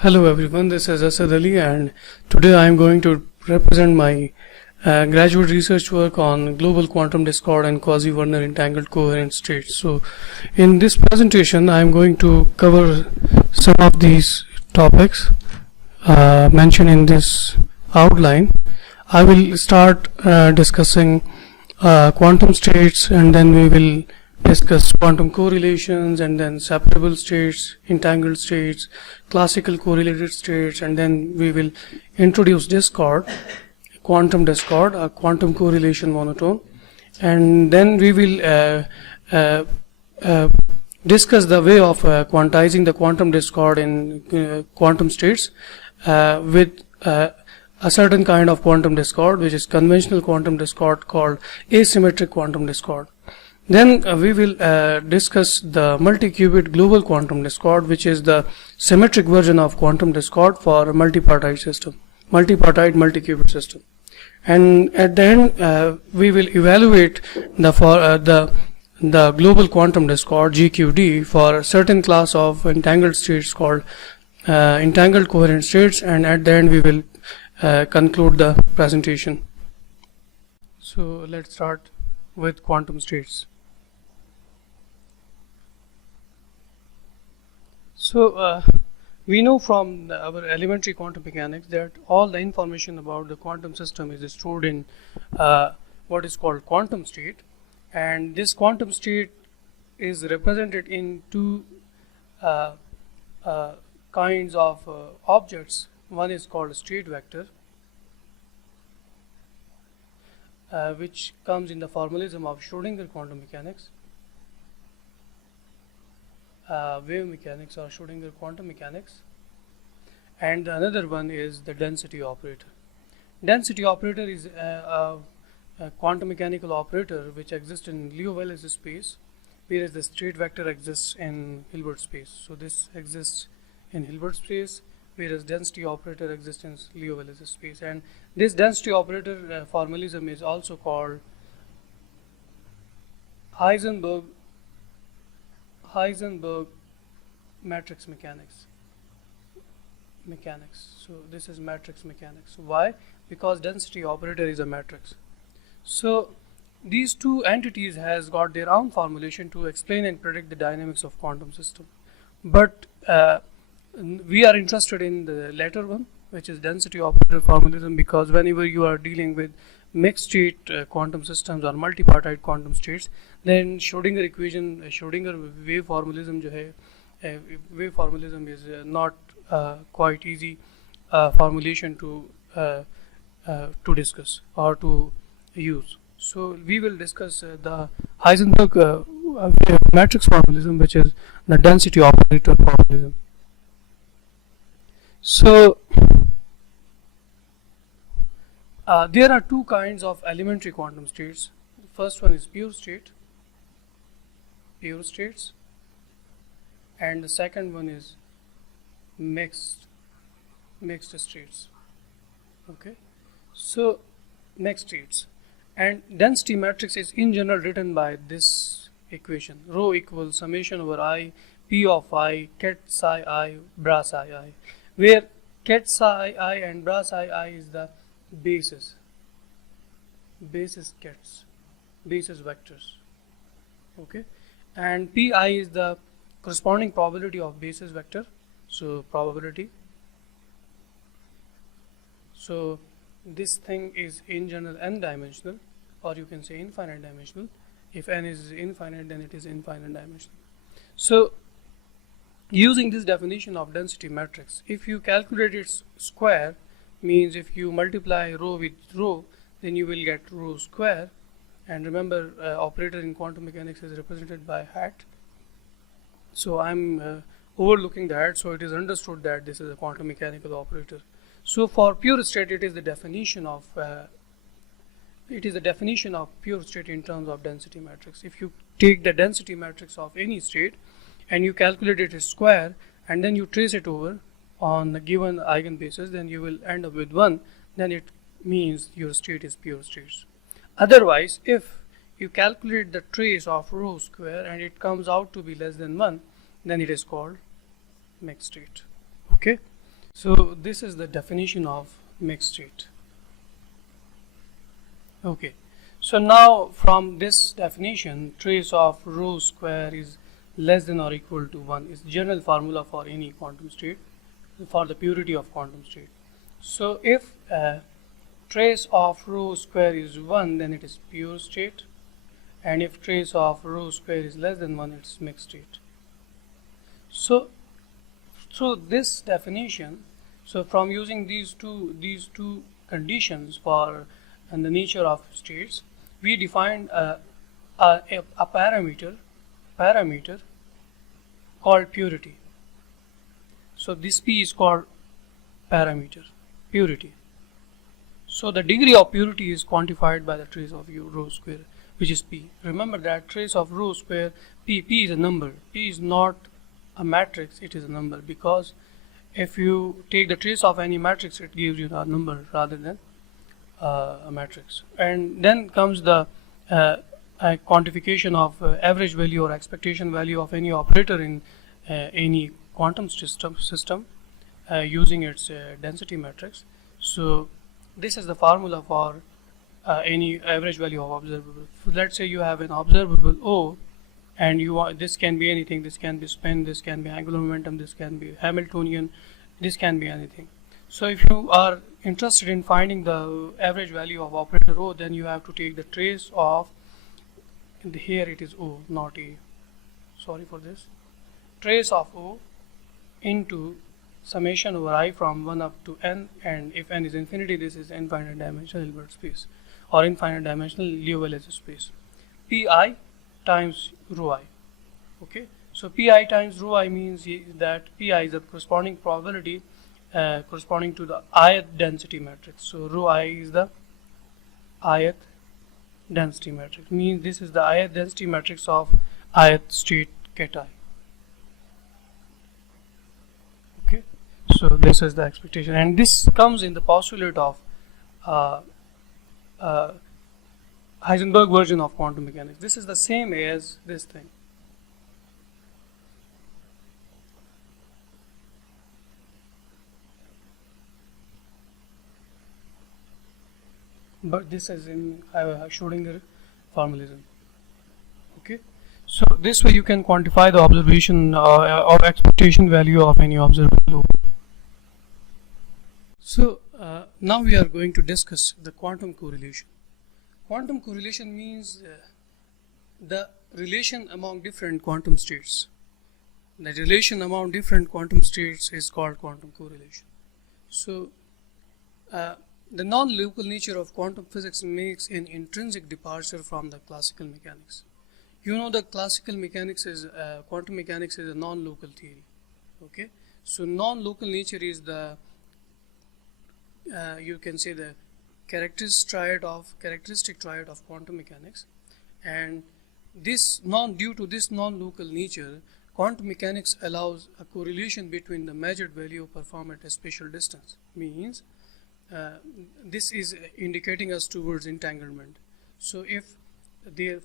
Hello everyone, this is Asad Ali and today I am going to represent my graduate research work on global quantum discord and quasi-Werner entangled coherent states. So in this presentation I am going to cover some of these topics mentioned in this outline. I will start discussing quantum states, and then we will discuss quantum correlations, and then separable states, entangled states, classical correlated states, and then we will introduce discord, quantum discord, a quantum correlation monotone, and then we will discuss the way of quantizing the quantum discord in quantum states with a certain kind of quantum discord, which is conventional quantum discord called asymmetric quantum discord. Then we will discuss the multi-qubit global quantum discord, which is the symmetric version of quantum discord for a multipartite system, multipartite multi-qubit system. And at the end, we will evaluate the global quantum discord (GQD) for a certain class of entangled states called entangled coherent states, and at the end we will conclude the presentation. So let's start with quantum states. So we know from our elementary quantum mechanics that all the information about the quantum system is stored in what is called quantum state, and this quantum state is represented in two kinds of objects. One is called state vector, which comes in the formalism of Schrodinger quantum mechanics, wave mechanics or Schrodinger quantum mechanics, and another one is the density operator. Density operator is a quantum mechanical operator which exists in Liouville space, whereas the state vector exists in Hilbert space. So this exists in Hilbert space, whereas density operator exists in Liouville space, and this density operator formalism is also called Heisenberg matrix mechanics. So this is matrix mechanics. Why? Because density operator is a matrix. So these two entities has got their own formulation to explain and predict the dynamics of quantum system. But we are interested in the latter one, which is density operator formalism, because whenever you are dealing with mixed state quantum systems or multipartite quantum states, then Schrodinger equation, Schrodinger wave formalism is not quite easy formulation to discuss or to use. So we will discuss the Heisenberg matrix formalism, which is the density operator formalism. So there are two kinds of elementary quantum states. The first one is pure states, and the second one is mixed states. Okay, so mixed states, and density matrix is in general written by this equation: rho equals summation over I p of I ket psi I bra psi I, where ket psi I and bra psi I is the basis vectors. Okay, and pi is the corresponding probability of basis vector, so probability. So this thing is in general n dimensional, or you can say infinite dimensional. If n is infinite, then it is infinite dimensional. So using this definition of density matrix, if you calculate its square, means if you multiply rho with rho, then you will get rho square. And remember, operator in quantum mechanics is represented by hat. So I'm overlooking that, so it is understood that this is a quantum mechanical operator. So for pure state, it is the definition of pure state in terms of density matrix. If you take the density matrix of any state and you calculate its square, and then you trace it over on the given eigenbasis, then you will end up with 1. Then it means your state is pure states. Otherwise, if you calculate the trace of rho square and it comes out to be less than 1, then it is called mixed state. Okay, So this is the definition of mixed state. Okay, so now from this definition, trace of rho square is less than or equal to 1 is general formula for any quantum state, for the purity of quantum state. So if trace of rho square is 1, then it is pure state, and if trace of rho square is less than 1, it's mixed state. So through this definition, so from using these two conditions for and the nature of states, we defined a parameter called purity. So this P is called parameter purity. So the degree of purity is quantified by the trace of rho square, which is P. Remember that trace of rho square, P is a number. P is not a matrix, it is a number, because if you take the trace of any matrix, it gives you a number rather than a matrix. And then comes the quantification of average value or expectation value of any operator in any quantum system using its density matrix. So this is the formula for any average value of observable. So let's say you have an observable O, and you want, this can be anything. This can be spin, this can be angular momentum, this can be Hamiltonian, this can be anything. So if you are interested in finding the average value of operator O, then you have to take the trace of, here it is O, not A, sorry for this, trace of O into summation over I from 1 up to n, and if n is infinity, this is infinite dimensional Hilbert space or infinite dimensional Liouville space. Pi times rho I. Okay, so Pi times rho I means that Pi is a corresponding probability corresponding to the ith density matrix. So rho I is the ith density matrix, means this is the ith density matrix of ith state ket I. Okay, so this is the expectation, and this comes in the postulate of Heisenberg version of quantum mechanics. This is the same as this thing. But this is in showing the formalism. Okay, so this way you can quantify the observation or expectation value of any observable. So now we are going to discuss the quantum correlation. Quantum correlation means the relation among different quantum states. The relation among different quantum states is called quantum correlation. So the non-local nature of quantum physics makes an intrinsic departure from the classical mechanics. You know, the classical mechanics is quantum mechanics is a non-local theory. Okay, so non-local nature is the you can say the characteristic triad of quantum mechanics, and due to this non-local nature, quantum mechanics allows a correlation between the measured value performed at a spatial distance. Means this is indicating us towards entanglement. So if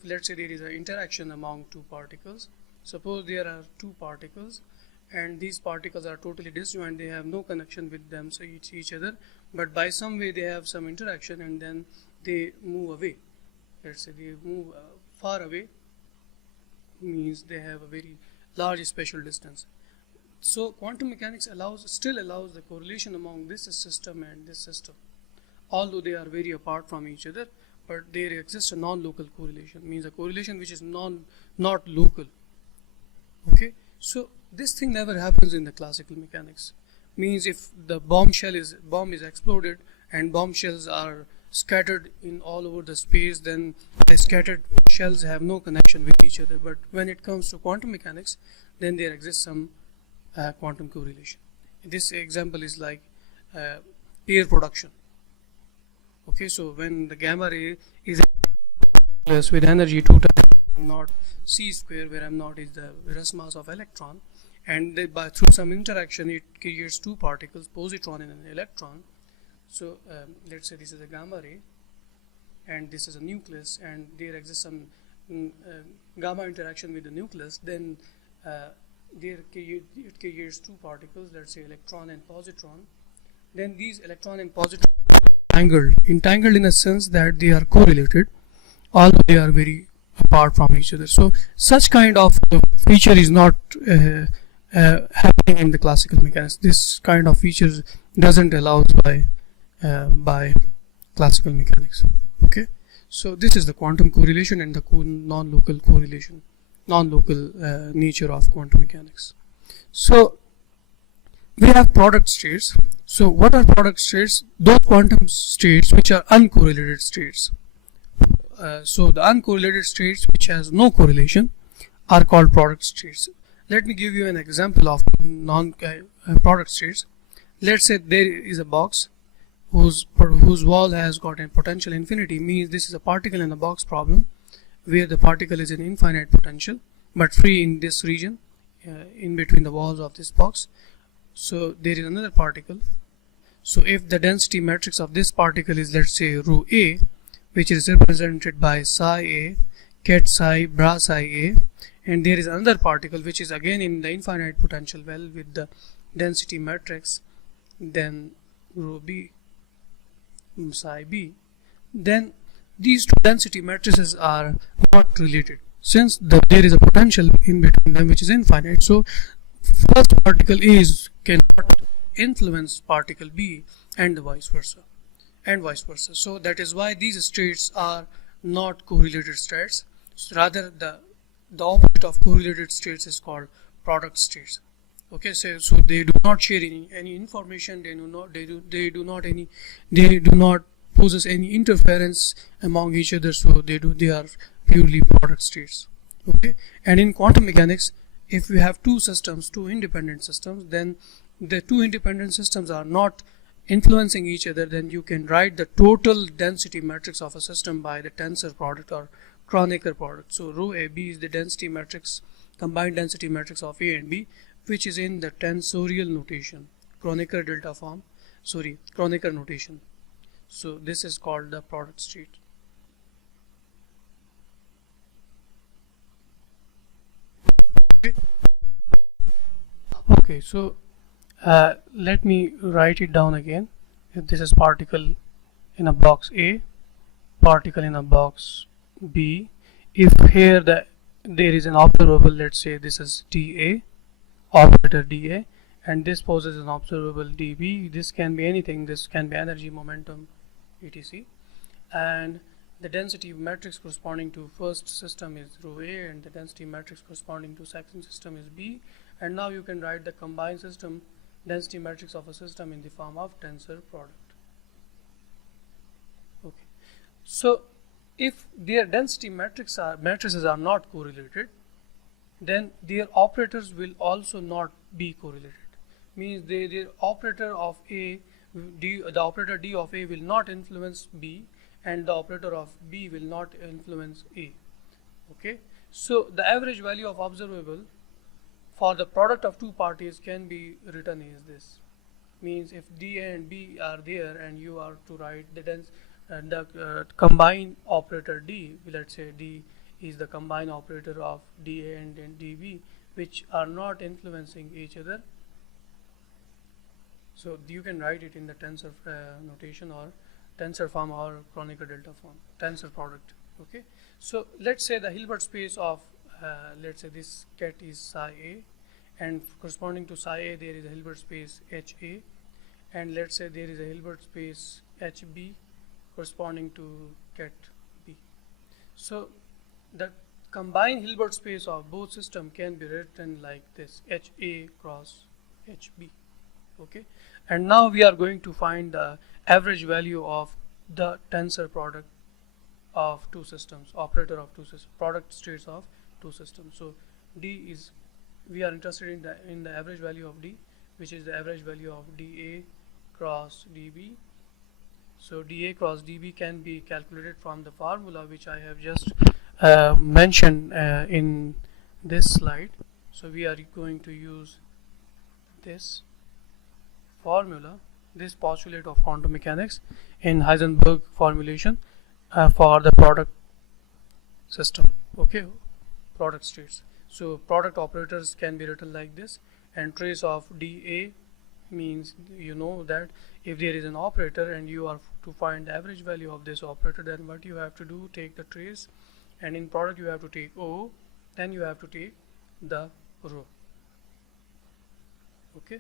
let's say there is an interaction among two particles, suppose there are two particles and these particles are totally disjoint, they have no connection with them, so each other, but by some way they have some interaction and then they move away. Let's say they move far away, means they have a very large spatial distance. So quantum mechanics still allows the correlation among this system and this system, although they are very apart from each other, but there exists a non-local correlation, means a correlation which is not local. Okay, so this thing never happens in the classical mechanics. Means if the bomb is exploded and bomb shells are scattered in all over the space, then the scattered shells have no connection with each other. But when it comes to quantum mechanics, then there exists some quantum correlation. This example is like pair production. Okay, so when the gamma ray is with energy 2 times m0 c square, where m0 is the rest mass of electron, and through some interaction it creates two particles, positron and an electron. So let's say this is a gamma ray and this is a nucleus, and there exists some gamma interaction with the nucleus, then it creates two particles, let's say electron and positron. Then these electron and positron entangled in a sense that they are correlated, although they are very apart from each other. So such kind of feature is not happening in the classical mechanics. This kind of features doesn't allowed by classical mechanics. Okay, so this is the quantum correlation and the non-local correlation, non-local nature of quantum mechanics. So we have product states. So what are product states? Those quantum states which are uncorrelated states. So the uncorrelated states which has no correlation are called product states. Let me give you an example of non-product states. Let's say there is a box whose wall has got a potential infinity, means this is a particle in a box problem where the particle is in infinite potential but free in this region in between the walls of this box. So there is another particle. So if the density matrix of this particle is, let's say, rho A, which is represented by psi A, ket psi, bra psi A, and there is another particle which is again in the infinite potential well with the density matrix, then rho B, psi B, then these two density matrices are not related since there is a potential in between them which is infinite. So first particle A cannot influence particle B and vice versa. So that is why these states are not correlated states. Rather the opposite of correlated states is called product states. Okay, so they do not share any information, they do not possess any interference among each other, so they are purely product states. Okay, and in quantum mechanics, if we have two independent systems, then the two independent systems are not influencing each other, then you can write the total density matrix of a system by the tensor product or Kronecker product. So rho AB is the density matrix, combined density matrix of A and B, which is in the tensorial notation, Kronecker notation. So this is called the product state. Okay, so let me write it down again. If this is particle in a box A, particle in a box B, if here there is an observable, let's say this is dA, operator dA, and this poses an observable dB. This can be anything, this can be energy, momentum, etc. And the density matrix corresponding to first system is rho A, and the density matrix corresponding to second system is B. And now you can write the combined system density matrix of a system in the form of tensor product. Okay, so if their density matrices are not correlated, then their operators will also not be correlated. Means the operator of A, the operator D of A will not influence B, and the operator of B will not influence A. Okay, so the average value of observable for the product of two parties can be written as this. Means if D and B are there and you are to write the combined operator D, let's say D is the combined operator of dA and dB, which are not influencing each other. So you can write it in the tensor notation or tensor form or Kronecker delta form, tensor product. Okay, so let's say the Hilbert space of let's say this ket is psi A, and corresponding to psi A there is a Hilbert space HA, and let's say there is a Hilbert space HB corresponding to ket B. So the combined Hilbert space of both systems can be written like this, HA cross HB. Okay, and now we are going to find the average value of the tensor product of two systems, operator of two systems, product states of two systems. So D is, we are interested in the average value of D, which is the average value of dA cross dB. So dA cross dB can be calculated from the formula which I have just mentioned in this slide. So we are going to use this formula, this postulate of quantum mechanics in Heisenberg formulation for the product system. Okay, product states. So product operators can be written like this, and trace of dA means you know that if there is an operator and you are to find the average value of this operator, then what you have to do, take the trace, and in product you have to take O, then you have to take the row. Okay,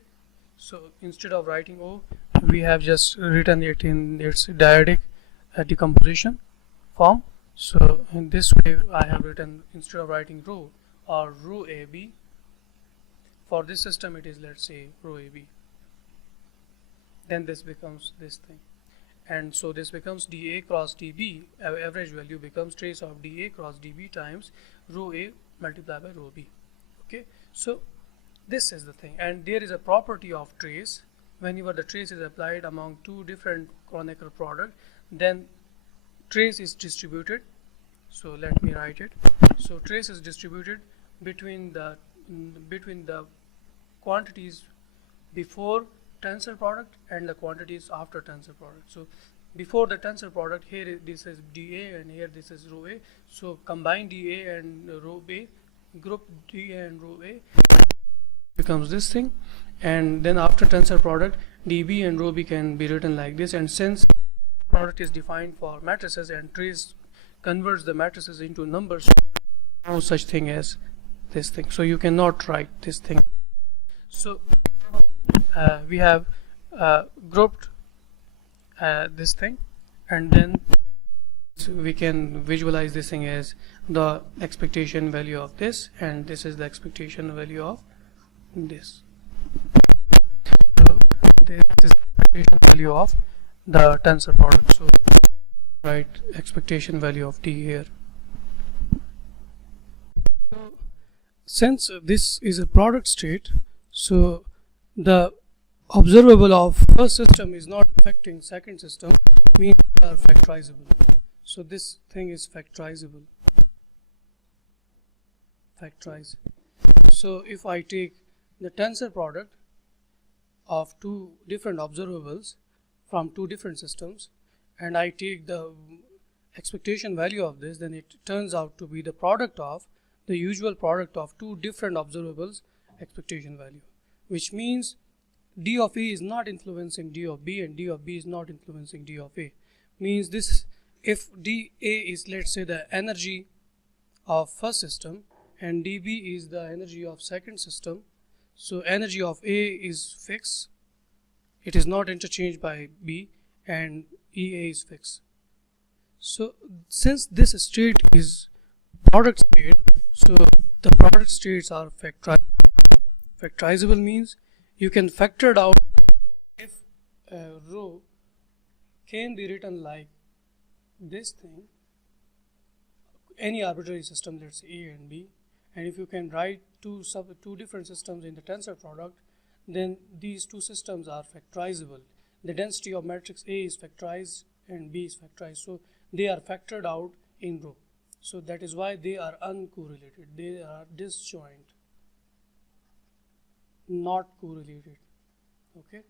so instead of writing O, we have just written it in its dyadic decomposition form. So in this way I have written, instead of writing row or row AB, for this system it is, let's say, row AB, then this becomes this thing, and so this becomes dA cross dB. Average value becomes trace of dA cross dB times row A multiplied by row B. Okay, so this is the thing, and there is a property of trace. Whenever the trace is applied among two different conical product, then trace is distributed. So let me write it. So trace is distributed between the quantities before tensor product and the quantities after tensor product. So before the tensor product, here this is dA and here this is row A. So combine dA and row A, group dA and row A becomes this thing, and then after tensor product, dB and row B can be written like this. And since product is defined for matrices and trace converts the matrices into numbers, no such thing as this thing, so you cannot write this thing. So we have grouped this thing, and then we can visualize this thing as the expectation value of this, and this is the expectation value of this. So this is the expectation value of the tensor product. So write expectation value of D here. So since this is a product state, so the observable of first system is not affecting second system, means they are factorizable. So this thing is factorizable. Factorize. So if I take the tensor product of two different observables from two different systems, and I take the expectation value of this, then it turns out to be the product of the usual product of two different observables expectation value, which means D of A is not influencing D of B and D of B is not influencing D of A. Means this, if dA is, let's say, the energy of first system and dB is the energy of second system, so energy of A is fixed, it is not interchanged by B, and EA is fixed. So since this state is product state, so the product states are factorizable. Factorizable means you can factor it out. If a row can be written like this thing, any arbitrary system, let's say A and B, and if you can write two different systems in the tensor product, then these two systems are factorizable. The density of matrix A is factorized and B is factorized, so they are factored out in row. So that is why they are uncorrelated, they are disjoint, not correlated. Okay,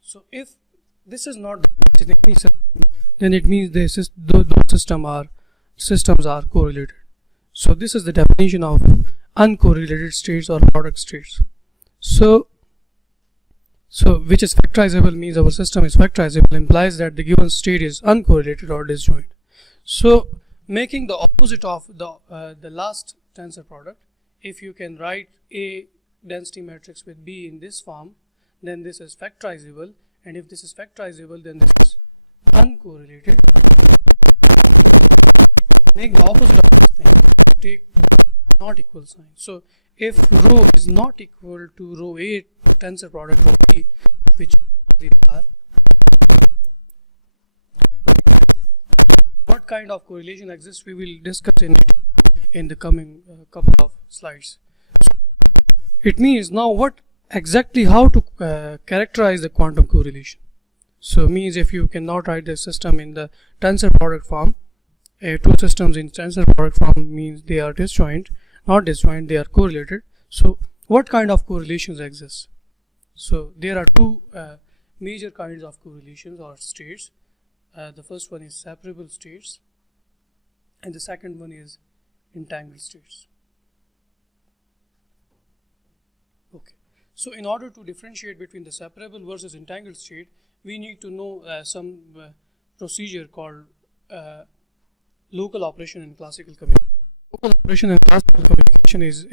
so if this is not in any system, then it means those systems are correlated. So this is the definition of uncorrelated states or product states. So which is factorizable, means our system is factorizable, implies that the given state is uncorrelated or disjoint. So making the opposite of the last tensor product, if you can write A density matrix with B in this form, then this is factorizable, and if this is factorizable, then this is uncorrelated. Make the opposite of this thing, take not equal sign. So if row is not equal to row A tensor product row B, which they are, what kind of correlation exists we will discuss in the coming couple of slides. So it means now what exactly how to characterize the quantum correlation. So means if you cannot write the system in the tensor product form, two systems in tensor product form means they are disjoint, not disjoint, they are correlated. So what kind of correlations exist? So there are two major kinds of correlations or states. The first one is separable states, and the second one is entangled states. So in order to differentiate between the separable versus entangled state, we need to know some procedure called local operation in classical communication. Local operation in classical communication is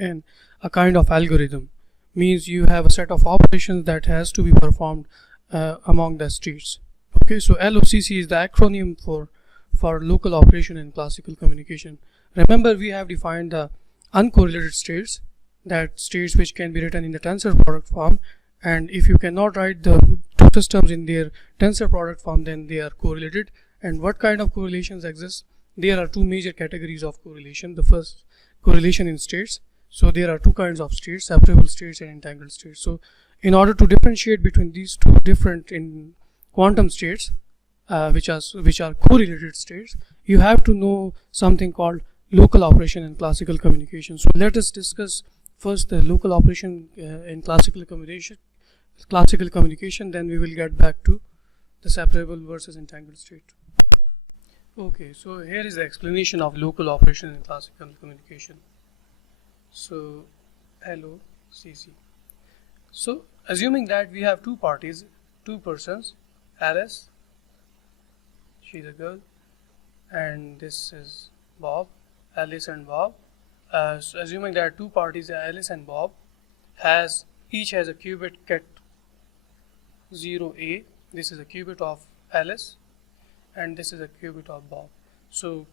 a kind of algorithm, means you have a set of operations that has to be performed among the states. Okay, so LOCC is the acronym for local operation in classical communication. Remember, we have defined the uncorrelated states, that states which can be written in the tensor product form, and if you cannot write the two systems in their tensor product form, then they are correlated. And what kind of correlations exist? There are two major categories of correlation. The first, correlation in states. So there are two kinds of states, separable states and entangled states. So in order to differentiate between these two different in quantum states, which are correlated states, you have to know something called local operation in classical communication. So let us discuss first the local operation in classical communication. Then we will get back to the separable versus entangled state. Okay, so here is the explanation of local operation in classical communication. So LOCC. So assuming that we have two parties, two persons, Alice, she's a girl, and this is Bob, Alice and Bob. So assuming that two parties, Alice and Bob, each has a qubit ket 0A. This is a qubit of Alice, and this is a qubit of Bob. So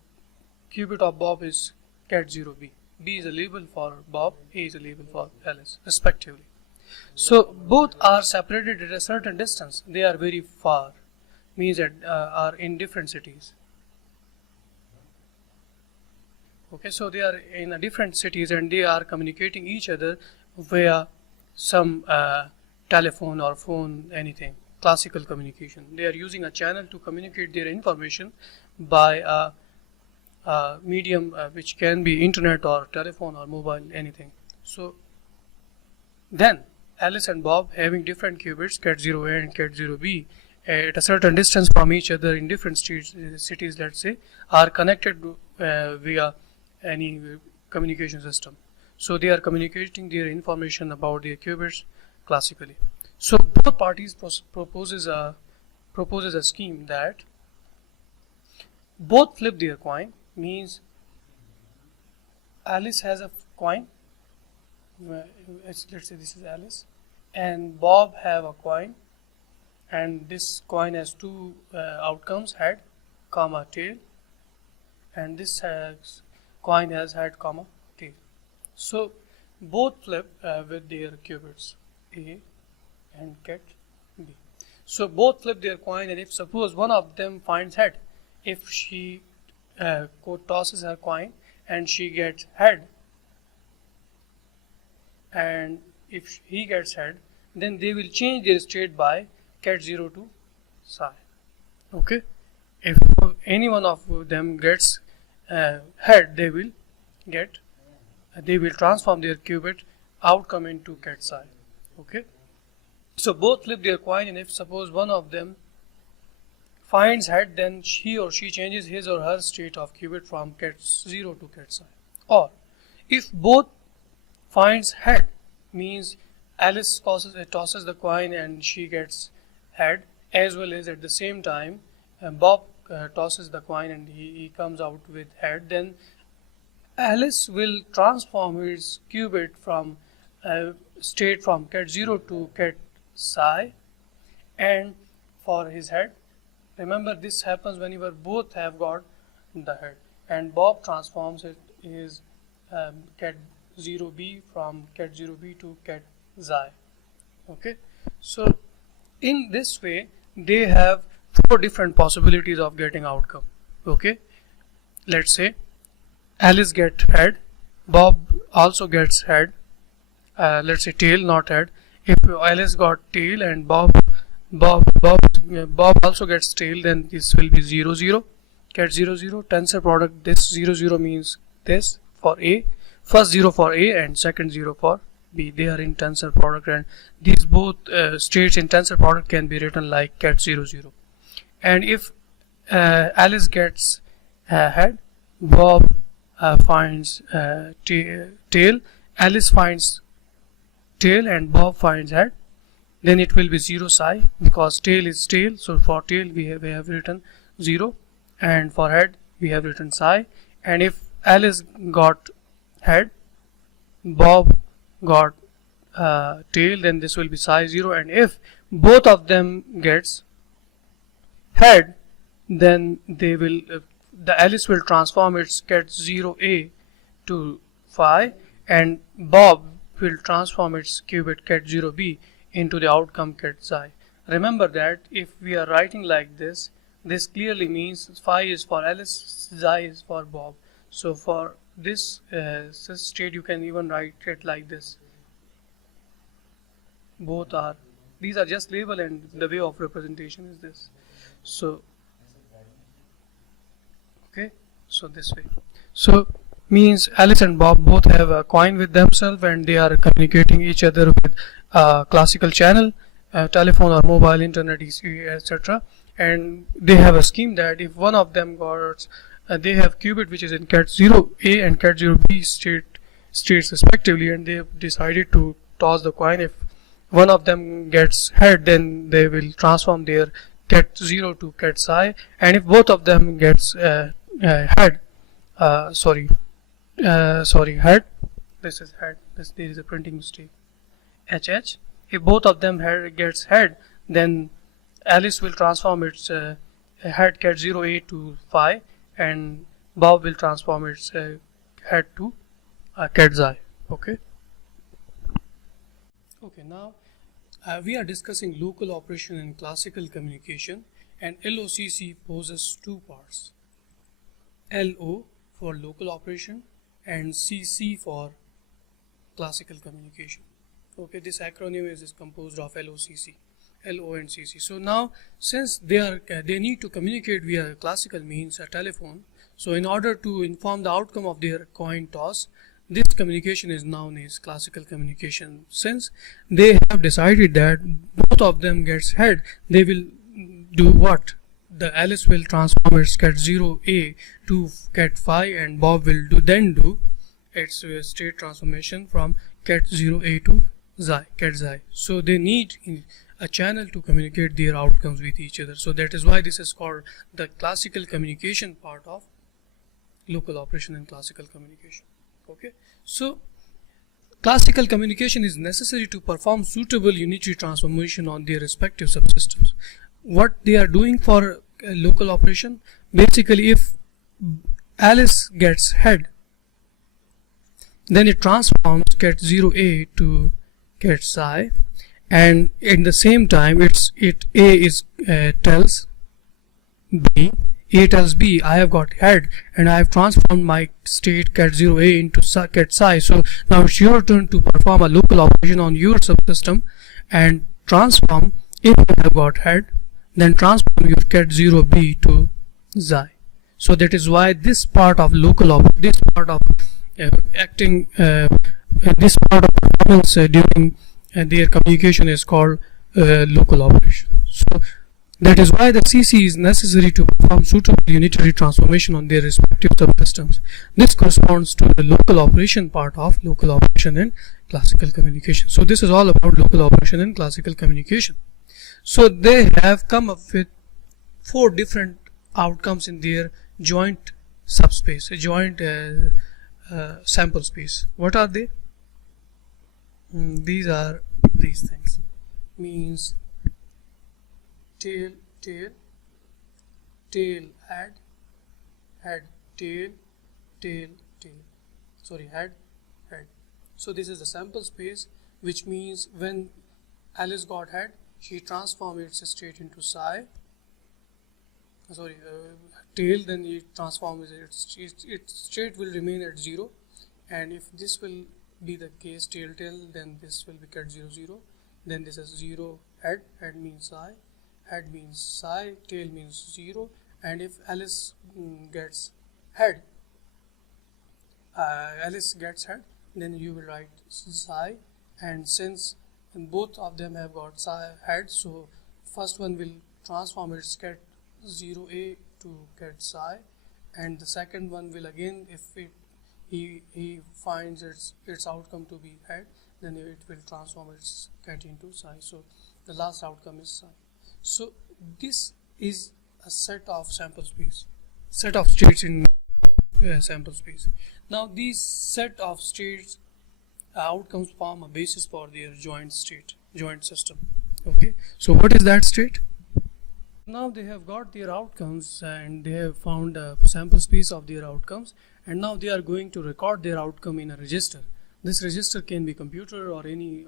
qubit of Bob is ket 0B. B is a label for Bob, A is a label for Alice, respectively. So both are separated at a certain distance. They are very far, means that are in different cities. Okay, so they are in different cities and they are communicating each other via some telephone or phone, anything, classical communication. They are using a channel to communicate their information by a medium which can be internet or telephone or mobile, anything. So then Alice and Bob, having different qubits, ket 0A and ket 0B, at a certain distance from each other in different cities, let's say, are connected via any communication system. So they are communicating their information about their qubits classically. So both parties proposes a scheme that both flip their coin, means Alice has a coin, let's say this is Alice, and Bob have a coin, and this coin has two outcomes, head, comma, tail, and this coin has head, comma, tail. So both flip with their qubits A and ket B. So both flip their coin, and if suppose one of them finds head, if she tosses her coin and she gets head, and if he gets head, then they will change their state by ket 0 to psi. Okay, if any one of them gets head, they will transform their qubit outcome into ket psi. Okay, so both flip their coin, and if suppose one of them finds head, then he or she changes his or her state of qubit from ket 0 to ket psi. Or if both finds head, means Alice tosses the coin and she gets head, as well as at the same time Bob tosses the coin and he comes out with head, then Alice will transform his qubit from state from ket 0 to ket psi, and for his head, remember this happens whenever both have got the head, and Bob transforms his ket 0B from ket 0B to ket psi. Okay, so in this way they have four different possibilities of getting outcome. Okay, let's say Alice gets head, Bob also gets head, let's say tail, not head. If Alice got tail and Bob also gets tail, then this will be 0 0, ket 0 0, tensor product. This 0 0 means this for A, first 0 for A and second 0 for B. They are in tensor product, and these both states in tensor product can be written like ket 0 0. And if Alice gets head, Bob finds tail, Alice finds tail and Bob finds head, then it will be 0 psi, because tail is tail. So for tail we have written 0, and for head we have written psi. And if Alice got head, Bob got tail, then this will be psi 0. And if both of them gets head, then they will the Alice will transform its cat 0a to phi, and Bob will transform its qubit cat 0b into the outcome cat psi. Remember that if we are writing like this, this clearly means phi is for Alice, psi is for Bob. So for this state you can even write it like this. Both are, these are just label, and the way of representation is this. So okay, so this way. So means Alice and Bob both have a coin with themselves, and they are communicating each other with classical channel, telephone or mobile internet, etc. And they have a scheme that if one of them got they have qubit which is in cat 0a and cat 0b states respectively, and they have decided to toss the coin. If one of them gets head, then they will transform their cat 0 to cat psi, and if both of them gets head, head, this is head, there is a printing mistake, HH. If both of them gets head, then Alice will transform its head cat 0a to phi, and Bob will transform its head to cat psi. Okay. Okay, now we are discussing local operation in classical communication, and LOCC poses two parts. LO for local operation and CC for classical communication. Okay, this acronym is composed of LOCC, LO and CC. So now, since they need to communicate via classical means, a telephone, so in order to inform the outcome of their coin toss, this communication is known as classical communication. Since they have decided that both of them gets head, they will do what? The Alice will transform its cat 0a to cat phi, and Bob will do its state transformation from cat 0a to cat psi. So they need a channel to communicate their outcomes with each other. So that is why this is called the classical communication part of local operation and classical communication. Okay, so classical communication is necessary to perform suitable unitary transformation on their respective subsystems. What they are doing for local operation, basically if Alice gets head, then it transforms cat 0a to cat psi, and in the same time tells B, A tells B, I have got head and I have transformed my state cat 0a into cat psi. So now it's your turn to perform a local operation on your subsystem and transform. If you have got head, then transform your cat 0b to psi. So that is why this part of this part of performance during their communication is called local operation. So that is why the CC is necessary to perform suitable unitary transformation on their respective subsystems. This corresponds to the local operation part of local operation in classical communication. So this is all about local operation in classical communication. So they have come up with 4 different outcomes in their joint subspace, a joint sample space. What are they? These are these things. Means tail, head, tail, head. So this is the sample space, which means when Alice got head, she transformed its state into psi. Tail, then it transforms its state will remain at 0, and if this will be the case, tail, then this will be cat 0, 0. Then this is 0 head means psi, head means psi, tail means 0. And if Alice gets head, then you will write psi. And since both of them have got psi head, so first one will transform its cat 0a to cat psi, and the second one will again, if he finds its outcome to be head, then it will transform its ket into psi. So the last outcome is psi. So this is a set of sample space, set of states in sample space. Now these set of states outcomes form a basis for their joint system. Okay, so what is that state? Now they have got their outcomes and they have found a sample space of their outcomes, and now they are going to record their outcome in a register. This register can be computer or any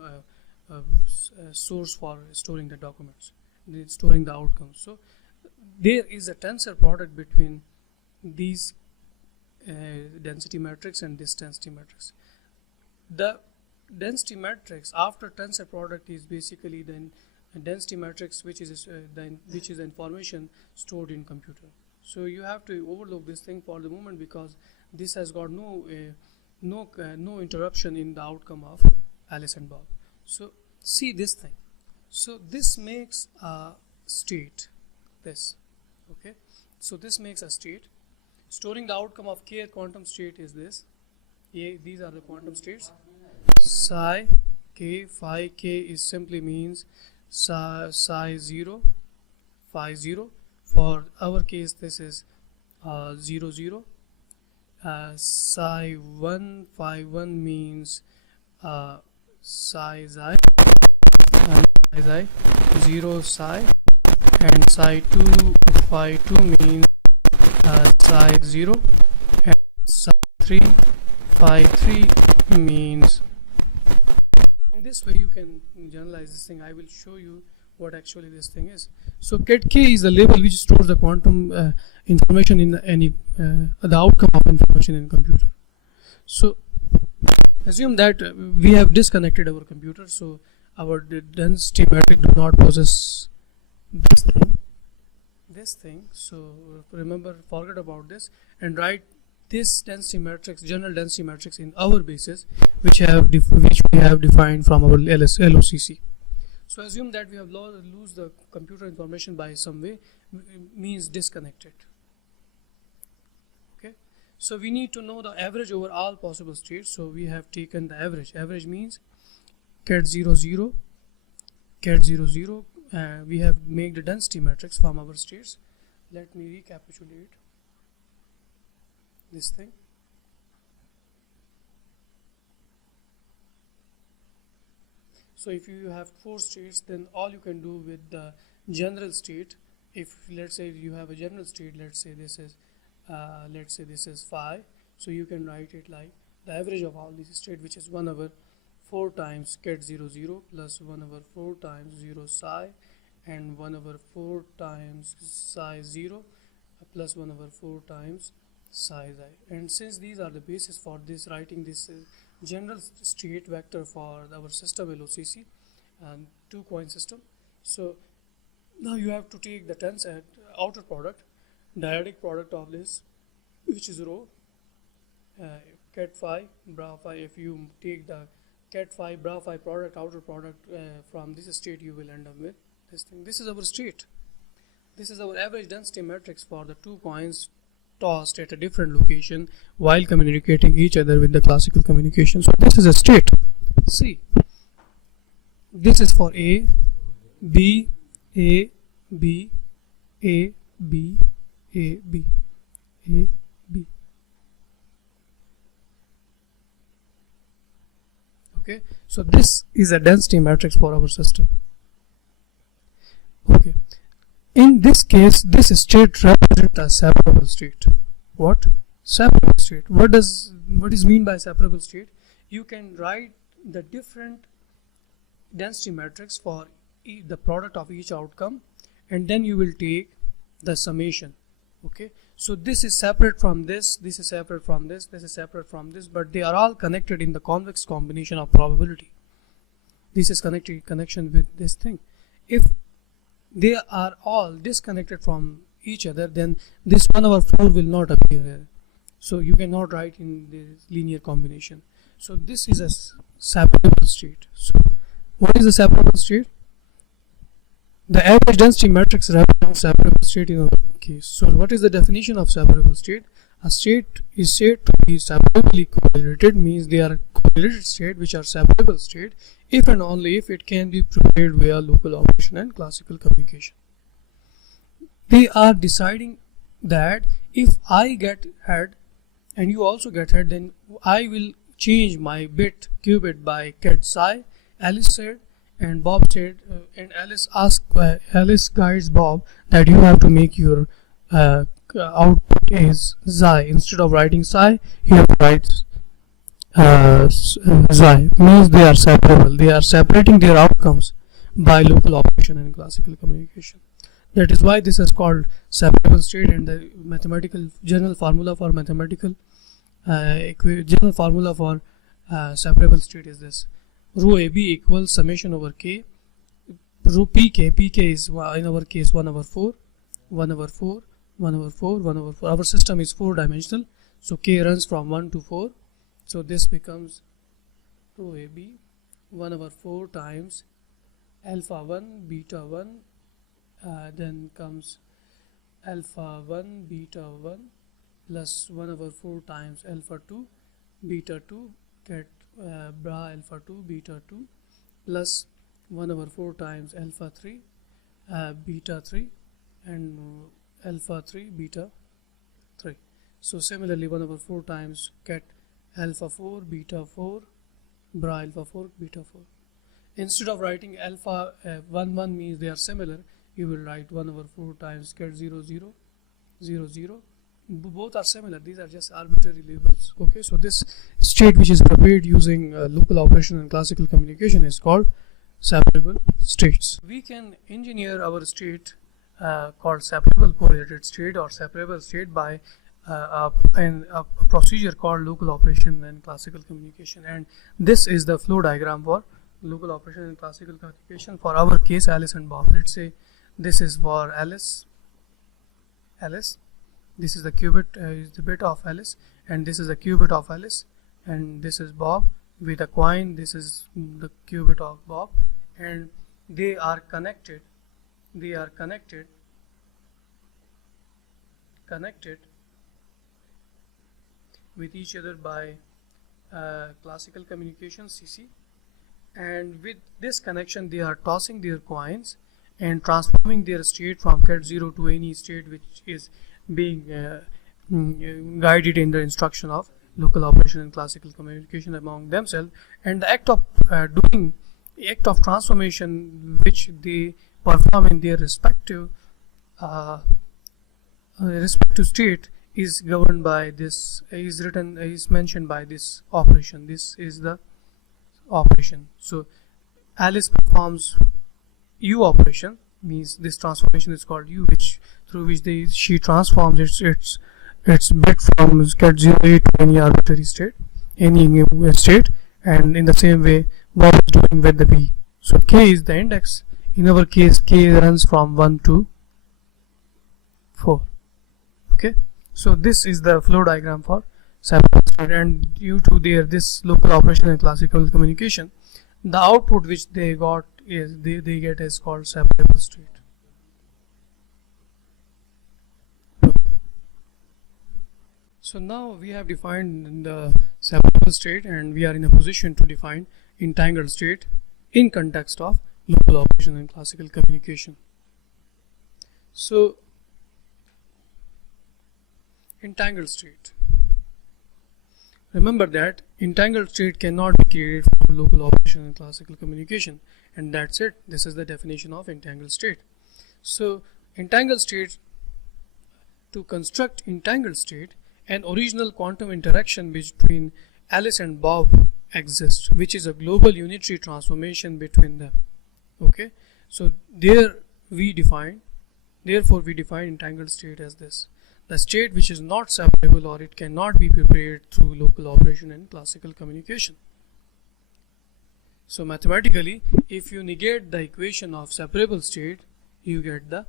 source for storing the documents, storing the outcomes. So there is a tensor product between these density matrix and this density matrix. The density matrix after tensor product is basically then a density matrix which is information stored in computer. So you have to overlook this thing for the moment because this has got no interruption in the outcome of Alice and Bob. So see this thing. So this makes a state. This, okay. So this makes a state. Storing the outcome of k quantum state is this. These are the quantum states. Psi k, phi k is simply means psi 0, phi 0. For our case, this is 0 0. Psi 1, phi 1 means psi xi, and psi 0 psi, and psi 2, phi 2 means psi 0, and psi 3, phi 3 means. This way you can generalize this thing. I will show you what actually this thing is. So ket k is the label which stores the quantum information in the outcome of information in computer. So assume that we have disconnected our computer, so our density matrix do not possess this thing. So remember, forget about this and write this density matrix, general density matrix in our basis, which we have defined from our LOCC. So assume that we have lose the computer information by some way, means disconnected. Okay, so we need to know the average over all possible states. So we have taken the average. Average means ket 0 0, ket 0 0. We have made the density matrix from our states. Let me recapitulate this thing. So if you have 4 states, then all you can do with the general state, if let's say you have a general state, let's say this is phi, so you can write it like the average of all these states, which is 1 over 4 times ket 0 0 plus 1 over 4 times 0 psi and 1 over 4 times psi 0 plus 1 over 4 times psi xi. And since these are the basis for this, writing this general state vector for our system LOCC and 2-coin system. So now you have to take the tensor outer product, dyadic product of this, which is rho ket phi bra phi. If you take the ket phi bra phi product, outer product from this state, you will end up with this thing. This is our state. This is our average density matrix for the 2 coins tossed at a different location while communicating each other with the classical communication. So this is a state. See, this is for A, B, A, B, A, B, A, B, A, B. Okay, so this is a density matrix for our system. Okay, in this case, this state represents a separable state. What? Separable state. What is mean by separable state? You can write the different density matrix for the product of each outcome, and then you will take the summation. Okay, so this is separate from this, this is separate from this, this is separate from this, but they are all connected in the convex combination of probability. This is connection with this thing. If they are all disconnected from each other, then this 1 over 4 will not appear here. So you cannot write in this linear combination. So this is a separable state. So what is a separable state? The average density matrix represents separable state in our case. So what is the definition of separable state? A state is said to be separably correlated, means they are correlated state, which are separable state, if and only if it can be prepared via local operation and classical communication. They are deciding that if I get head and you also get head, then I will change my bit qubit by ket psi. Alice said, and Bob said, and Alice guides Bob that you have to make your output is xi. Instead of writing psi, you have to write xi. Means they are separable. They are separating their outcomes by local operation and classical communication. That is why this is called separable state, and the mathematical general formula for separable state is this: rho AB equals summation over k, rho pk is in our case 1 over 4, 1 over 4, 1 over 4, 1 over 4. Our system is 4 dimensional, so k runs from 1 to 4. So this becomes rho AB 1 over 4 times alpha 1 beta 1, then comes alpha 1 beta 1 plus 1 over 4 times alpha 2 beta 2 get bra alpha 2 beta 2 plus 1 over 4 times alpha 3 beta 3 and alpha 3 beta 3. So similarly 1 over 4 times get alpha 4 beta 4 bra alpha 4 beta 4. Instead of writing alpha 1 1 means they are similar, you will write 1 over 4 times get 0 0 0 0. Both are similar, these are just arbitrary labels. Okay, so this state which is prepared using local operation and classical communication is called separable states. We can engineer our state called separable correlated state or separable state by a procedure called local operation and classical communication, and this is the flow diagram for local operation and classical communication. For our case, Alice and Bob, let's say this is for Alice, this is the qubit, is the bit of Alice, and this is the qubit of Alice, and this is Bob with a coin, this is the qubit of Bob, and they are connected with each other by classical communication CC, and with this connection they are tossing their coins and transforming their state from ket 0 to any state which is being guided in the instruction of local operation and classical communication among themselves. And the act of transformation which they perform in their respective state is governed by this, is mentioned by this operation. This is the operation. So Alice performs U operation, means this transformation is called U, through which she transforms its bit from ket 0 to any arbitrary state, and in the same way Bob is doing with the B. So K is the index. In our case, K runs from 1 to 4. Okay, so this is the flow diagram for separable state, and due to this local operation and classical communication, the output which they got is they get is called separable state. So now we have defined the separable state, and we are in a position to define entangled state in context of local operation and classical communication. So entangled state. Remember that entangled state cannot be created from local operation and classical communication, and that's it. This is the definition of entangled state. So entangled state, to construct entangled state, an original quantum interaction between Alice and Bob exists, which is a global unitary transformation between them. Okay, so therefore we define entangled state as this: the state which is not separable, or it cannot be prepared through local operation and classical communication. So mathematically, if you negate the equation of separable state, you get the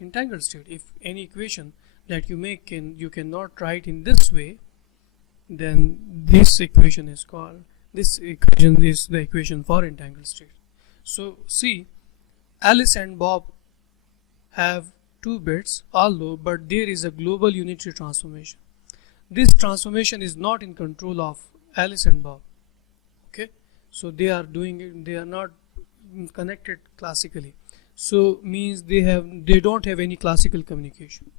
entangled state. If any equation that you make you cannot write in this way, then this equation is the equation for entangled state. So see, Alice and Bob have 2 bits, but there is a global unitary transformation. This transformation is not in control of Alice and Bob. So they are doing it, they are not connected classically, so means they don't have any classical communication.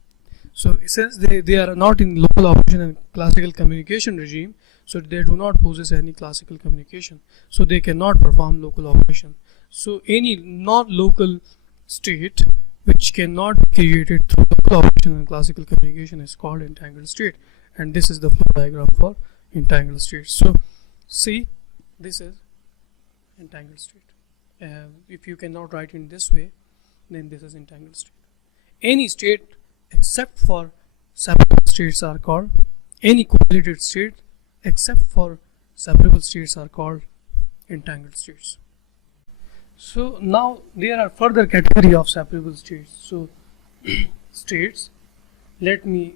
So since they are not in local operation and classical communication regime, so they do not possess any classical communication, so they cannot perform local operation. So any non-local state which cannot be created through local operation and classical communication is called entangled state, and this is the flow diagram for entangled states. So see, this is entangled state. If you cannot write in this way, then this is entangled state. Any state except for separable states are called, any correlated state except for separable states are called entangled states. So now there are further category of separable states. So states, let me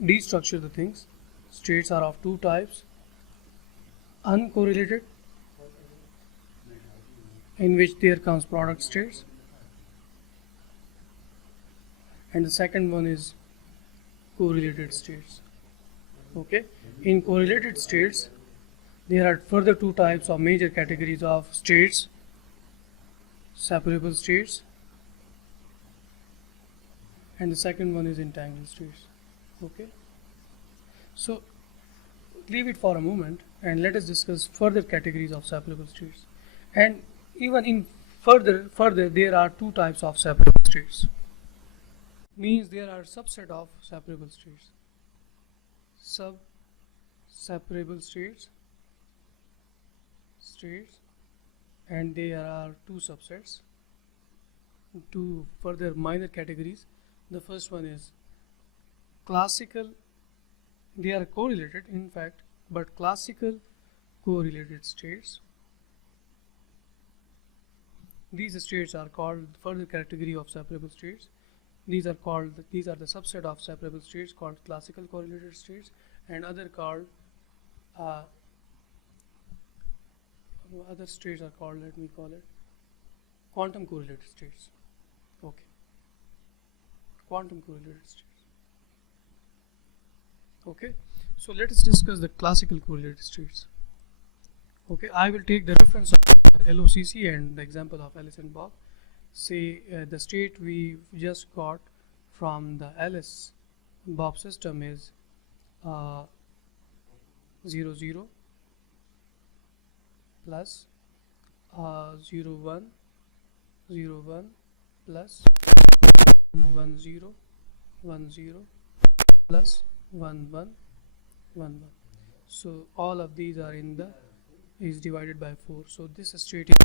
destructure the things. States are of two types: uncorrelated, in which there comes product states, and the second one is correlated states. Okay, in correlated states there are further two types of major categories of states: separable states, and the second one is entangled states. Okay, so leave it for a moment and let us discuss further categories of separable states. And even in further there are two types of separable states, means there are subset of separable states, separable states, and there are two subsets, two further minor categories. The first one is classical, they are correlated in fact, but classical correlated states. These states are called further category of separable states. These are the subset of separable states called classical correlated states, and other states are called, let me call it, quantum correlated states. Okay, quantum correlated states. Okay, so let us discuss the classical correlated states. Okay, I will take the reference of LOCC and the example of Alice and Bob. Say the state we just got from the Alice Bob system is 0 0 plus 0 1 0 1 plus 1 0 1 0 plus 1 1 1 1. So all of these are is divided by 4. So this state is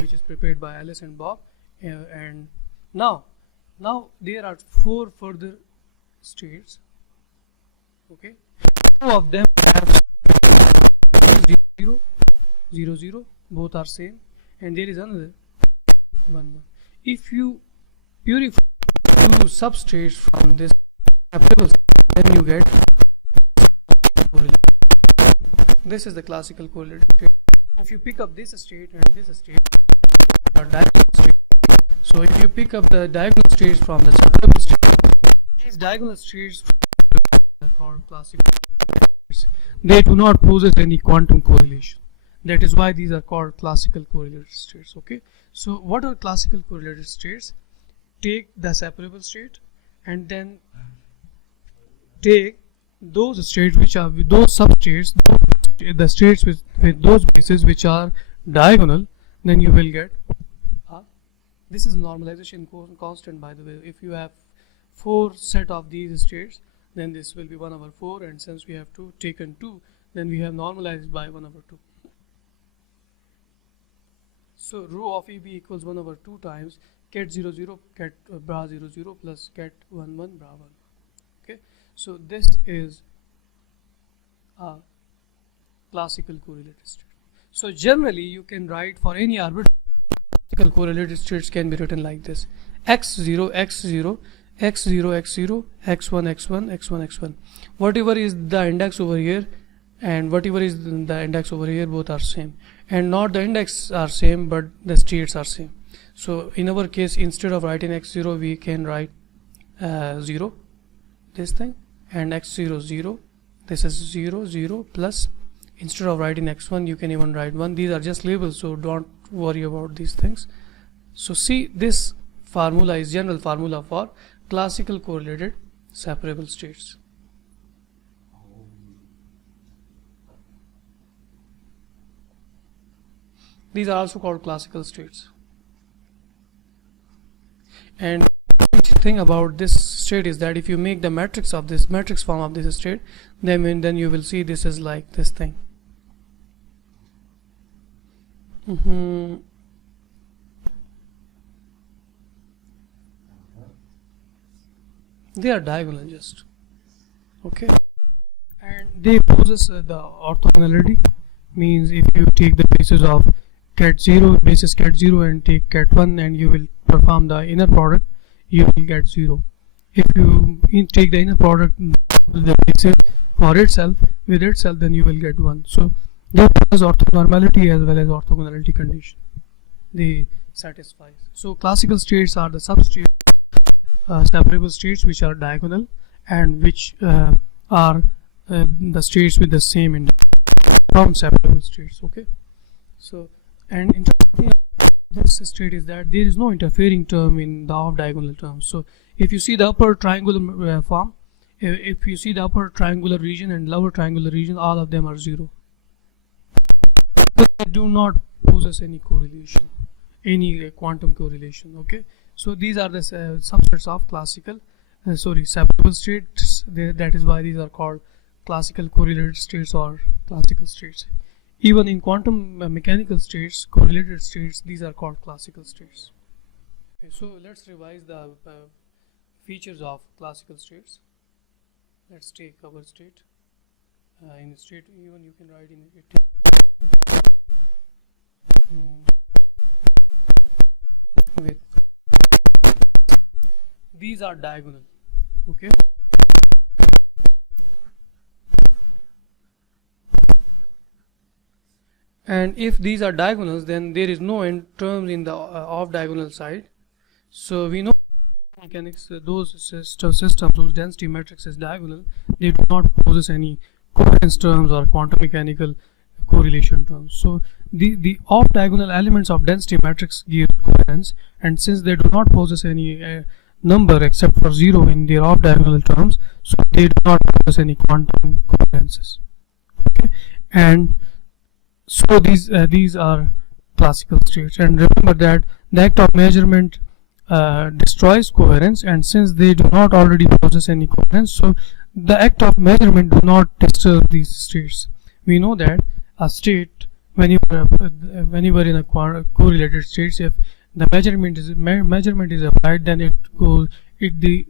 which is prepared by Alice and Bob, and now there are 4 further states. Okay, 2 of them have 0 0 0, both are same, and there is another 1 1. If you purify 2 substrates from this separable, then you get correlated. This is the classical correlated state. If you pick up this state and this state, are diagonal states. So if you pick up the diagonal states from the separable state, these diagonal states are called classical states. They do not possess any quantum correlation. That is why these are called classical correlated states. Okay, so what are classical correlated states? Take the separable state and then take those states which are with those substates, the states with those bases which are diagonal, then you will get this is normalization constant, by the way. If you have 4 set of these states, then this will be 1/4, and since we have taken 2, then we have normalized by 1/2. So rho of EB equals 1/2 times ket 0 0 ket bra 0 0 plus ket 1 1 bra 1. Okay, so this is a classical correlated state. So generally you can write for any arbitrary classical correlated states can be written like this: x0 x0 x0 x0 x1 x1 x1 x1. Whatever is the index over here and whatever is the index over here, both are same, and not the index are same but the states are same. So in our case, instead of writing x0, we can write 0, this thing, and x0 0, this is 0 0 plus instead of writing x1 you can even write 1. These are just labels, so don't worry about these things. So see, this formula is general formula for classical correlated separable states. These are also called classical states. And the thing about this state is that if you make the matrix of this matrix form of this state, then you will see this is like this thing. They are diagonal just, okay, and they possess the orthogonality. Means if you take the basis of cat0 basis cat0 and take cat1 and you will perform the inner product, you will get 0. If you take the inner product the basis for itself with itself, then you will get 1. So they possess orthonormality as well as orthogonality condition. They satisfy. So classical states are the substates, separable states which are diagonal and which are the states with the same index from separable states. Okay. So, and interesting this state is that there is no interfering term in the off diagonal terms. So if you see the upper triangular form, if you see the upper triangular region and lower triangular region, all of them are 0. They do not possess any correlation, any quantum correlation. Okay. So these are the subsets of classical separable states. That is why these are called classical correlated states or classical states. Even in quantum mechanical states, correlated states, these are called classical states. Okay, so let's revise the features of classical states. Let's take our state. In the state, even you can write in it. With these are diagonal. Okay. And if these are diagonals, then there is no terms in the off diagonal side. So we know mechanics, those systems whose density matrix is diagonal, they do not possess any coherence terms or quantum mechanical correlation terms. So the off diagonal elements of density matrix give coherence, and since they do not possess any number except for 0 in their off diagonal terms, so they do not possess any quantum coherences. Okay. And so these are classical states. And remember that the act of measurement destroys coherence, and since they do not already possess any coherence, so the act of measurement do not disturb these states. We know that a state, when you are in a correlated states, if the measurement is applied, then the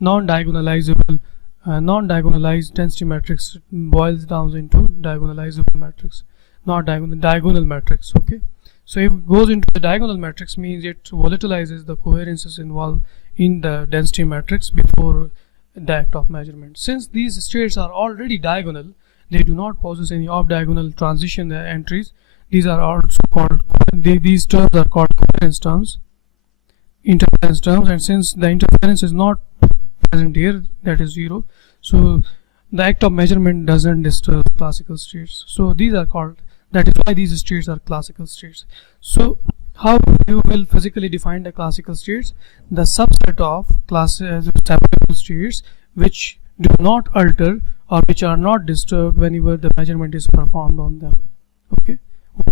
non-diagonalized density matrix boils down into diagonalizable matrix, not diagonal matrix. Okay. So if it goes into the diagonal matrix, means it volatilizes the coherences involved in the density matrix before the act of measurement. Since these states are already diagonal, they do not possess any off diagonal transition entries. These are also called, these terms are called coherence terms, interference terms, and since the interference is not present here, that is 0, so the act of measurement doesn't disturb classical states. So these are called, that is why these states are classical states. So how you will physically define the classical states? The subset of separable states which do not alter or which are not disturbed whenever the measurement is performed on them. Okay.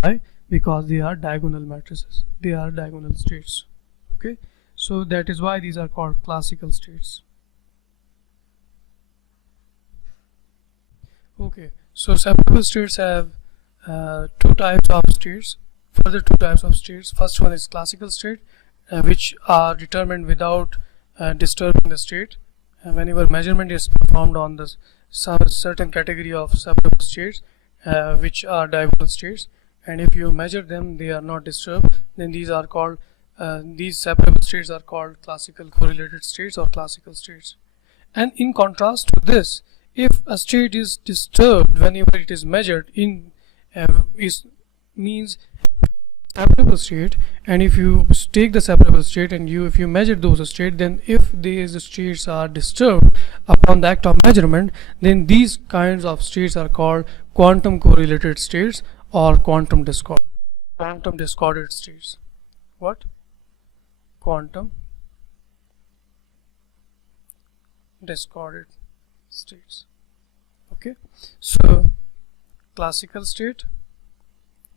Why? Because they are diagonal matrices, they are diagonal states. Okay. So that is why these are called classical states. Okay, so separable states have two types of states, further two types of states. First one is classical state, which are determined without disturbing the state. Whenever measurement is performed on the certain category of separable states, which are diagonal states, and if you measure them, they are not disturbed, then these are called, these separable states are called classical correlated states or classical states. And in contrast to this, if a state is disturbed whenever it is measured in means separable state, and if you take the separable state and if you measure those states, then if these states are disturbed upon the act of measurement, then these kinds of states are called quantum correlated states or quantum discorded states. What? Quantum discorded states. Okay, so classical state,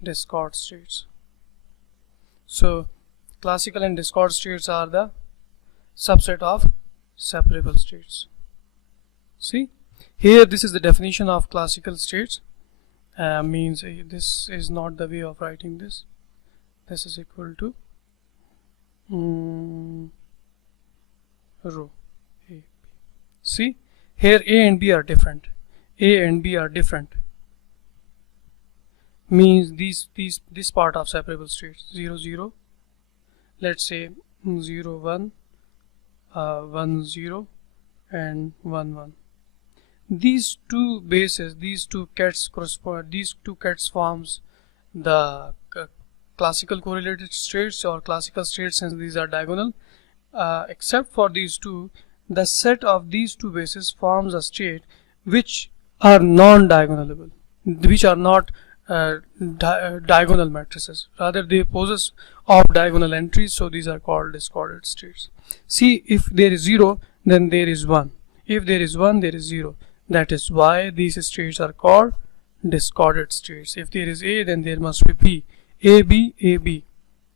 discord states. So classical and discord states are the subset of separable states. See here, this is the definition of classical states. Means this is not the way of writing this. This is equal to rho A, B. See here, A and B are different. A and B are different. Means this part of separable states 0 0. Let's say 0 1, 1 0, and 1 1. These two bases, these two cats correspond. These two cats forms the classical correlated states or classical states, since these are diagonal. Except for these two, the set of these two bases forms a state which are non-diagonalable, which are not diagonal matrices. Rather, they possess off-diagonal entries, so these are called discorded states. See, if there is 0, then there is 1. If there is 1, there is 0. That is why these states are called discorded states. If there is A, then there must be B. A, B, A, B.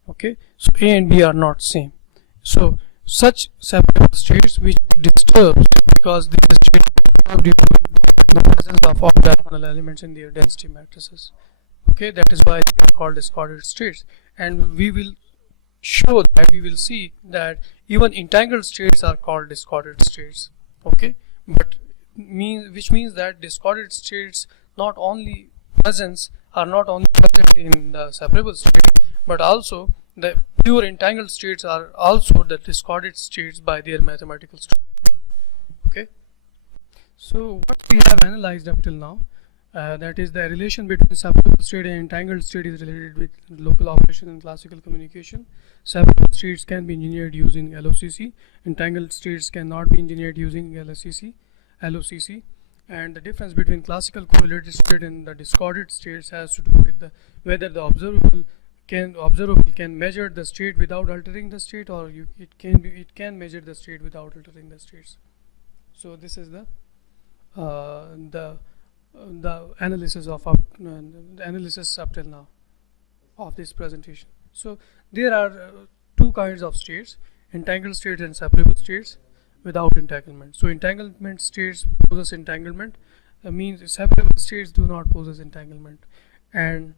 Okay, so A and B are not same. So such separable states which disturbs, because these states are due to the presence of off-diagonal elements in their density matrices. Okay, that is why they are called discorded states. And we will show that, we will see that even entangled states are called discorded states. Okay, but which means that discorded states are not only present in the separable state, but also the pure entangled states are also the discorded states by their mathematical structure. Okay, so what we have analyzed up till now, that is the relation between separable state and entangled state is related with local operation and classical communication. Separable states can be engineered using LOCC. Entangled states cannot be engineered using LOCC. And the difference between classical correlated state and the discorded states has to do with whether the observable can measure the state without altering the state, or it can measure the state without altering the states. So this is the analysis up till now of this presentation. So there are two kinds of states: entangled states and separable states without entanglement. So entanglement states possess entanglement, means separable states do not possess entanglement. And